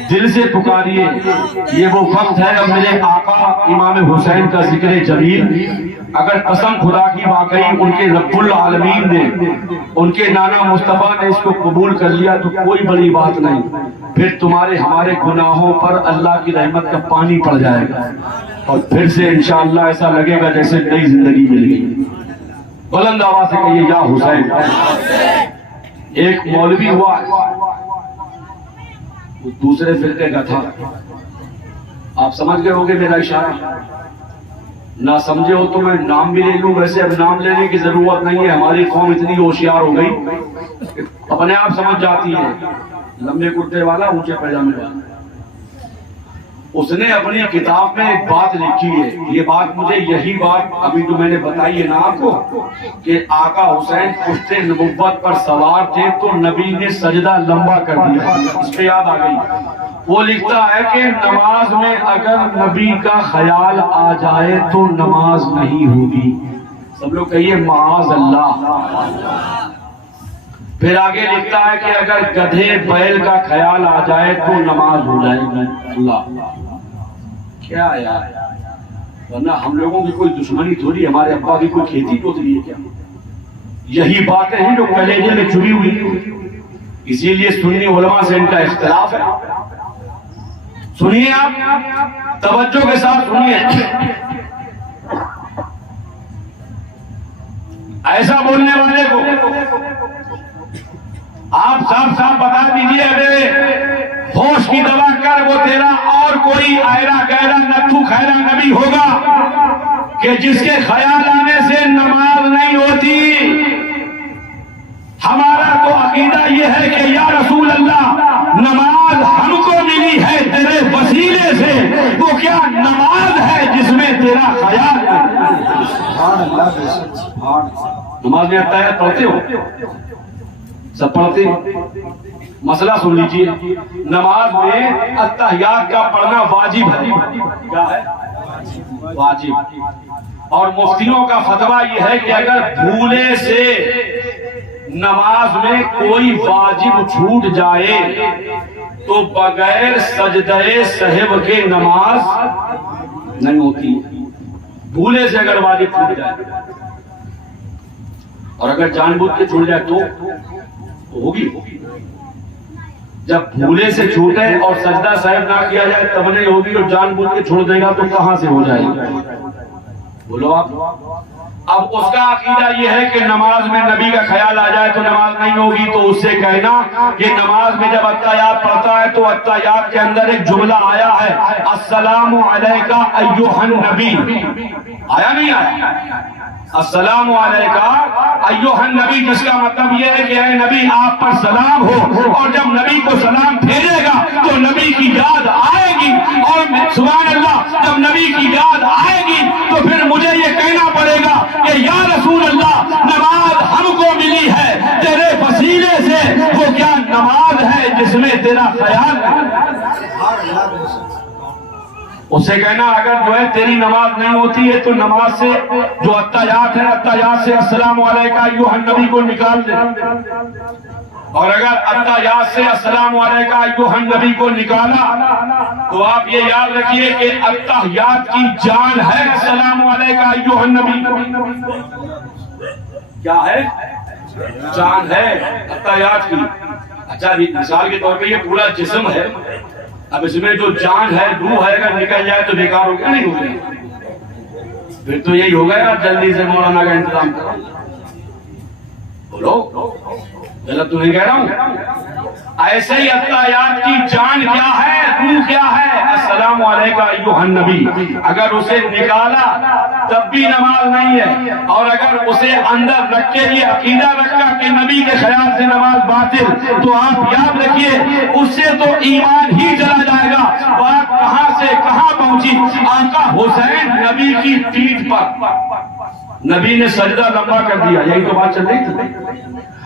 دل سے پکاریے۔ یہ وہ وقت ہے اب میرے آقا امام حسین کا ذکر جلیل، اگر قسم خدا کی واقعی ان کے رب العالمین نے، ان کے نانا مصطفیٰ نے اس کو قبول کر لیا تو کوئی بڑی بات نہیں، پھر تمہارے ہمارے گناہوں پر اللہ کی رحمت کا پانی پڑ جائے گا اور پھر سے انشاءاللہ ایسا لگے گا جیسے نئی زندگی مل گئی۔ بلند آواز سے کہیے یا حسین۔ ایک مولوی ہوا، وہ دوسرے فرقے کا تھا، آپ سمجھ گئے ہوگے میرا اشارہ، نہ سمجھے ہو تو میں نام بھی لے لوں، ویسے اب نام لینے کی ضرورت نہیں ہے، ہماری قوم اتنی ہوشیار ہو گئی کہ اپنے آپ سمجھ جاتی ہے۔ لمبے کرتے والا، اونچے پائجامے والا، اس نے اپنی کتاب میں ایک بات لکھی ہے، یہ بات مجھے یہی بات ابھی تو میں نے بتائی ہے نا آپ کو کہ آقا حسین پشت نبوت پر سوار تھے تو نبی نے سجدہ لمبا کر دیا، اس پہ یاد آ گئی۔ وہ لکھتا ہے کہ نماز میں اگر نبی کا خیال آ جائے تو نماز نہیں ہوگی۔ سب لوگ کہیے معاذ اللہ۔ پھر آگے لکھتا ہے کہ اگر گدھے بیل کا خیال آ جائے تو نماز ہو جائے گی۔ اللہ کیا یار، ورنہ ہم لوگوں کی کوئی دشمنی تھوڑی، ہمارے ابا کی کوئی کھیتی ٹوٹری ہے کیا؟ یہی باتیں ہیں جو کلیجے میں چبھی ہوئی، اسی لیے سنی علماء سے ان کا اختلاف ہے۔ سنیے آپ توجہ کے ساتھ سنیے، ایسا بولنے والے کو آپ صاف صاف بتا دیجئے ابے ہوش کی دوا کر، وہ تیرا اور کوئی آئرہ گہرا نتھو خیرہ نبی ہوگا کہ جس کے خیال آنے سے نماز نہیں ہوتی۔ ہمارا تو عقیدہ یہ ہے کہ یا رسول اللہ نماز ہم کو ملی ہے تیرے وسیلے سے، وہ کیا نماز ہے جس میں تیرا خیال ہے؟ نماز میں اتحیات پڑھتے ہو؟ سب پڑھتے ہیں؟ مسئلہ سن لیجئے، نماز میں اتحیات کا پڑھنا واجب ہے۔ کیا ہے؟ واجب۔ اور مفتیوں کا فتویٰ یہ ہے کہ اگر بھولے سے نماز میں کوئی واجب چھوٹ جائے تو بغیر سجدہ سہو کے نماز نہیں ہوتی۔ بھولے سے اگر واجب چھوٹ جائے، اور اگر جان بوجھ کے چھوٹ جائے تو ہوگی۔ جب بھولے سے چھوٹے اور سجدہ صاحب نہ کیا جائے تب نہیں ہوگی، اور جان بوجھ کے چھوڑ دے گا تو کہاں سے ہو جائے گی؟ بولو آپ۔ اب اس کا عقیدہ یہ ہے کہ نماز میں نبی کا خیال آ جائے تو نماز نہیں ہوگی، تو اس سے کہنا کہ نماز میں جب اتحیات پڑھتا ہے تو اتحیات کے اندر ایک جملہ آیا ہے السلام علیکہ ایھا النبی، آیا نہیں آیا؟ السلام علیکہ ایھا النبی، جس کا مطلب یہ ہے کہ اے نبی آپ پر سلام ہو، اور جب نبی کو سلام پھیرے گا تو نبی کی یاد آئے گی، اور سبحان اللہ جب نبی کی یاد آئے گی تو پھر مجھے یہ کہنا پڑے گا کہ یا رسول اللہ نماز ہم کو ملی ہے تیرے وسیلے سے، وہ کیا نماز ہے جس میں تیرا خیال ہے؟ اس سے کہنا اگر جو ہے تیری نماز نہیں ہوتی ہے تو نماز سے جو اتحیات ہے، اتحیات سے السلام علیکہ ایھا النبی کو نکال دے۔ اور اگر اتحیات سے السلام علیکم ایھا النبی کو نکالا تو آپ یہ یاد رکھیے کہ اتحیات کی جان ہے السلام علیکم ایھا النبی. کیا ہے؟ جان ہے اتحیات کی. اچھا مثال کے طور پہ یہ پورا جسم ہے, اب اس میں جو جان ہے روح ہے اگر نکل جائے تو بیکار ہو گیا نہیں ہو گیا؟ پھر تو یہی ہوگا یار جلدی سے مولانا کا انتظام کرو. بولو غلط تو نہیں کہہ رہا ہوں. ایسے ہی اتحیات کی جان کیا ہے, روح کیا ہے؟ السلام علیکم ایھا النبی. اگر اسے نکالا تب بھی نماز نہیں ہے, اور اگر اسے اندر رکھ کے یہ عقیدہ رکھا کہ نبی کے خیال سے نماز باطل, تو آپ یاد رکھیے اس سے تو ایمان ہی چلا جائے گا. بات کہاں سے کہاں پہنچی؟ آقا حسین نبی کی پیٹھ پر نبی نے سجدہ لمبا کر دیا. یہی تو بات چل رہی تھی.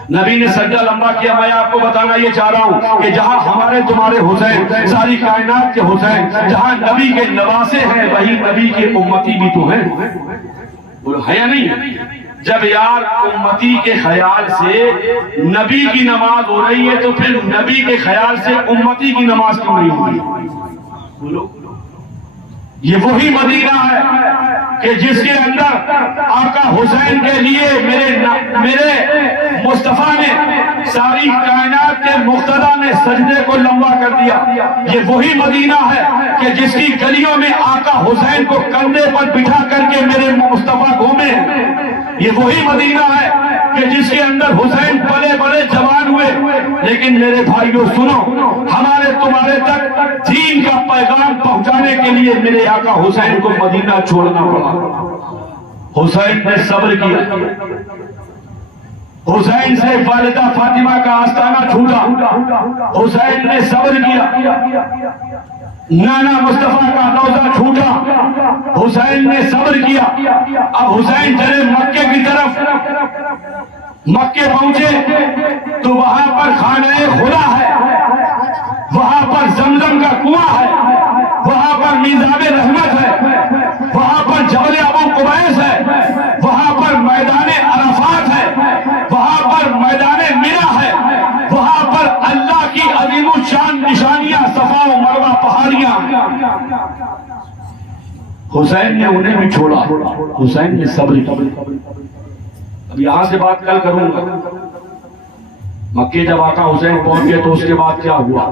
نبی نے سجدہ لمبا کیا. میں آپ کو بتانا یہ چاہ رہا ہوں کہ جہاں ہمارے تمہارے حسین, ساری کائنات کے حسین, جہاں نبی کے نواسے ہیں وہی نبی کے امتی بھی تو ہیں. ہے یا نہیں؟ جب یار امتی کے خیال سے نبی کی نماز ہو رہی ہے تو پھر نبی کے خیال سے امتی کی نماز کیوں نہیں ہوئی؟ بولو. یہ وہی مدینہ ہے کہ جس کے اندر آقا حسین کے لیے میرے مصطفیٰ نے ساری کائنات کے مقتدی نے سجدے کو لمبا کر دیا. یہ وہی مدینہ ہے کہ جس کی گلیوں میں آقا حسین کو کندھے پر بٹھا کر کے میرے مصطفیٰ گھومے. یہ وہی مدینہ ہے کہ جس کے اندر حسین بڑے بڑے جوان ہوئے. لیکن میرے بھائیوں سنو, ہمارے تمہارے تک دین کا پیغام پہنچانے کے لیے میرے آقا حسین کو مدینہ چھوڑنا پڑا. حسین نے صبر کیا. حسین سے والدہ فاطمہ کا آستانہ چھوٹا. حسین نے صبر کیا. نانا مصطفیٰ کا روضہ چھوٹا. حسین نے صبر کیا. اب حسین چلے مکے کی طرف. مکے پہنچے تو وہاں پر خانہ خدا ہے, وہاں پر زمزم کا کنواں ہے, وہاں پر میزاب رحمت ہے, وہاں پر جبل ابو قبیس ہے, وہاں پر میدان عرفات ہے, وہاں پر میدان منی ہے, وہاں پر اللہ کی عظیم الشان نشانیاں صفا و مروہ پہاڑیاں. حسین نے انہیں بھی چھوڑا. حسین نے صبر کیا. اب یہاں سے بات کل کروں گا. مکے جب آقا حسین پہنچ گئے تو اس کے بعد کیا ہوا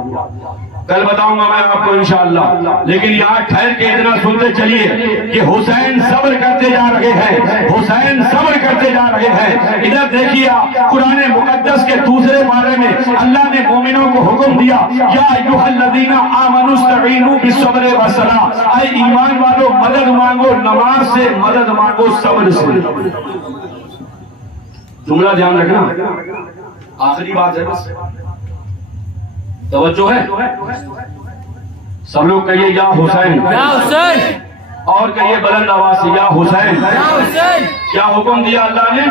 کل بتاؤں گا میں آپ کو انشاءاللہ. لیکن یہاں ٹھہر کے اتنا سنتے چلیے کہ حسین صبر کرتے جا رہے ہیں. حسین صبر کرتے جا رہے ہیں. ادھر دیکھیے آپ قرآن مقدس کے دوسرے بارے میں اللہ نے مومنوں کو حکم دیا, یا ایھا الذین آمنوا استعینوا بالصبر والصلاۃ. اے ایمان والو مدد مانگو نماز سے, مدد مانگو صبر سے. جملہ دھیان رکھنا, آخری بات ہے بس, توجہ ہے. سب لوگ کہیے یا حسین, یا حسین, اور کہیے بلند آواز سے یا حسین. یا حسین. کیا حکم دیا اللہ نے؟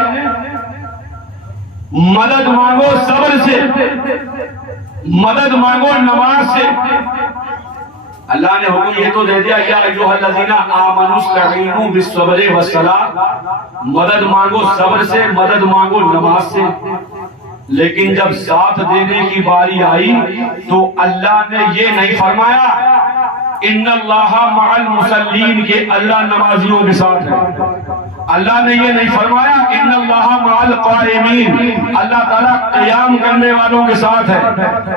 مدد مانگو صبر سے, مدد مانگو نماز سے. اللہ نے حکم یہ تو دے دیا یا ایھا الذین آمنوا استعینوا بالصبر والصلاۃ, مدد مانگو صبر سے, مدد مانگو نماز سے. لیکن جب ساتھ دینے کی باری آئی تو اللہ نے یہ نہیں فرمایا ان اللہ مع المصلین کہ اللہ نمازیوں کے ساتھ ہے. اللہ نے یہ نہیں فرمایا ان اللہ مع القائمین, اللہ تعالیٰ قیام کرنے والوں کے ساتھ ہے.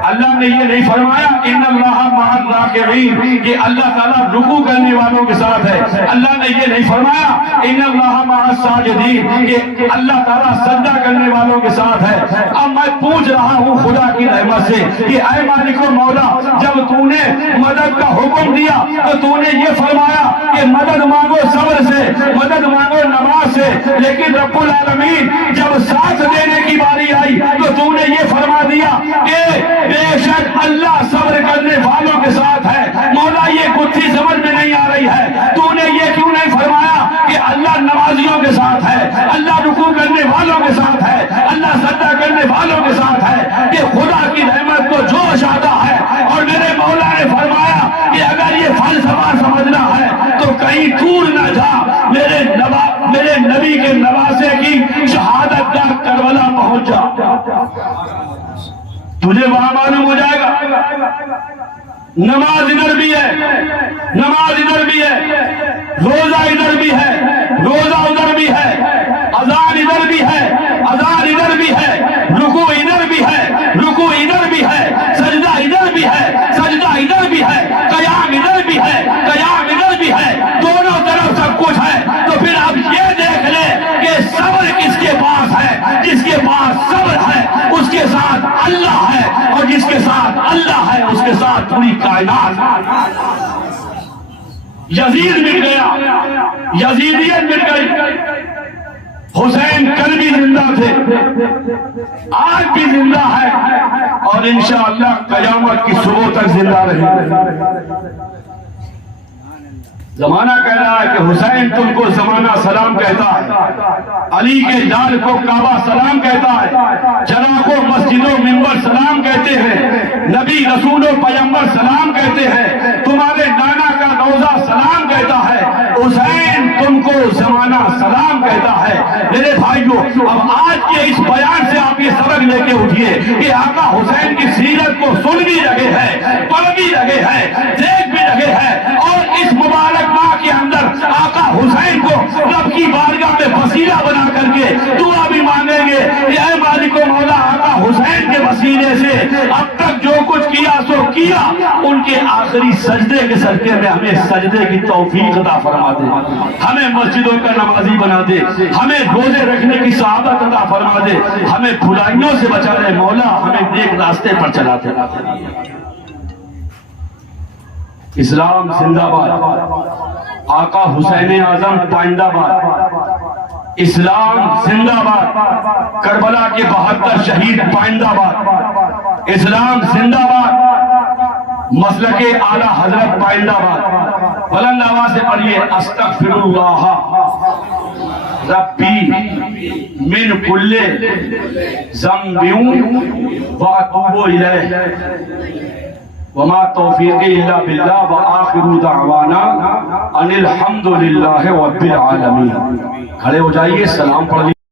اللہ نے یہ نہیں فرمایا ان اللہ مع الراکعین کہ اللہ تعالیٰ رکوع کرنے والوں کے ساتھ ہے. اللہ نے یہ نہیں فرمایا ان اللہ مع الساجدین کہ اللہ تعالیٰ سجدہ کرنے والوں کے ساتھ ہے. اب میں پوچھ رہا ہوں خدا کی رحمت سے کہ اے مالک و مولا, جب تو نے مدد کا حکم دیا تو تو نے یہ فرمایا کہ مدد مانگو صبر سے, مدد مانگو نماز سے. لیکن رب العالمین جب ساتھ دینے کی باری آئی تو تو نے یہ فرما دیا کہ بے شک اللہ صبر کرنے والوں کے ساتھ ہے. مولا یہ گتھی سمجھ میں نہیں آ رہی ہے, تو نے یہ کیوں نہیں فرمایا کہ اللہ نمازیوں کے ساتھ ہے, اللہ رکوع کرنے والوں کے ساتھ ہے, اللہ سجدہ کرنے والوں کے ساتھ ہے. کہ خدا کی رحمت کو جوش آتا ہے. اور میرے مولا نے فرمایا کہ اگر یہ فلسفہ سمجھنا ہے تو کہیں دور نہ جا, میرے نبی کے نواسے کی شہادت کا کربلا پہنچ جا. تجھے وہاں معلوم ہو جائے گا نماز ادھر بھی ہے، نماز ادھر بھی ہے، روزہ ادھر بھی ہے، روزہ ادھر بھی ہے، اذان ادھر بھی ہے، اذان ادھر بھی ہے، رکوع ادھر بھی ہے، رکوع ادھر بھی ہے، سجدہ ادھر بھی ہے، سجدہ ادھر بھی ہے، قیام ادھر بھی ہے، قیام ادھر بھی ہے، دونوں طرف سب کچھ ہے۔ تو پھر آپ یہ دیکھ لیں کہ صبر کس کے پاس ہے؟ جس کے پاس صبر ہے اس کے ساتھ اللہ ہے، اور جس کے ساتھ اللہ ہے اس کے ساتھ پوری کائنات۔ یزید مٹ گیا، یزیدیت مٹ گئی، حسین کل بھی زندہ تھے، آج بھی زندہ ہے، اور انشاءاللہ قیامت کی صبح تک زندہ رہیں۔ زمانہ کہہ رہا ہے کہ حسین تم کو زمانہ سلام کہتا ہے، علی کے لال کو کعبہ سلام کہتا ہے، جنا کو مسجد و منبر سلام کہتے ہیں، نبی رسول و پیغمبر سلام کہتے ہیں، تمہارے نانا کا روضہ سلام کہتا ہے، حسین تم کو زمانہ سلام کہتا ہے۔ میرے بھائیو، اب آج کے اس بیان سے آپ یہ سبق لے کے اٹھیے کہ آقا حسین کی سیرت کو سن بھی رہے ہیں، پڑھ بھی رہے ہیں، دیکھ بھی رہے ہیں، اور اس مبارک ماہ کے اندر آقا حسین کو رب کی بارگاہ میں وسیلہ بنا کر کے دعا بھی مانگیں گے کہ اے مالک و مولا، آقا حسین کے وسیلے سے اب تک جو کچھ کیا سو کیا، ان کے آخری سجدے کے صدقے میں ہمیں سجدے کی توفیق عطا فرما دے، ہمیں مسجدوں کا نمازی بنا دے، ہمیں روزے رکھنے کی سعادت عطا فرما دے، ہمیں برائیوں سے بچا لے مولا، ہمیں نیک راستے پر چلا دے۔ اسلام زندہ باد، آقا حسین اعظم پائندہ باد، اسلام زندہ باد، کربلا کے 72 شہید پائندہ باد، اسلام زندہ باد، مسلک اعلی حضرت پائندہ باد۔ بلند آواز سے پڑھیے، استغفر اللہ ربی من کل ذنب واتوب الیہ وما توفیقی الا باللہ وآخر دعوانا ان الحمدللہ رب العالمین۔ کھڑے ہو جائیے، سلام پڑھ لیجیے۔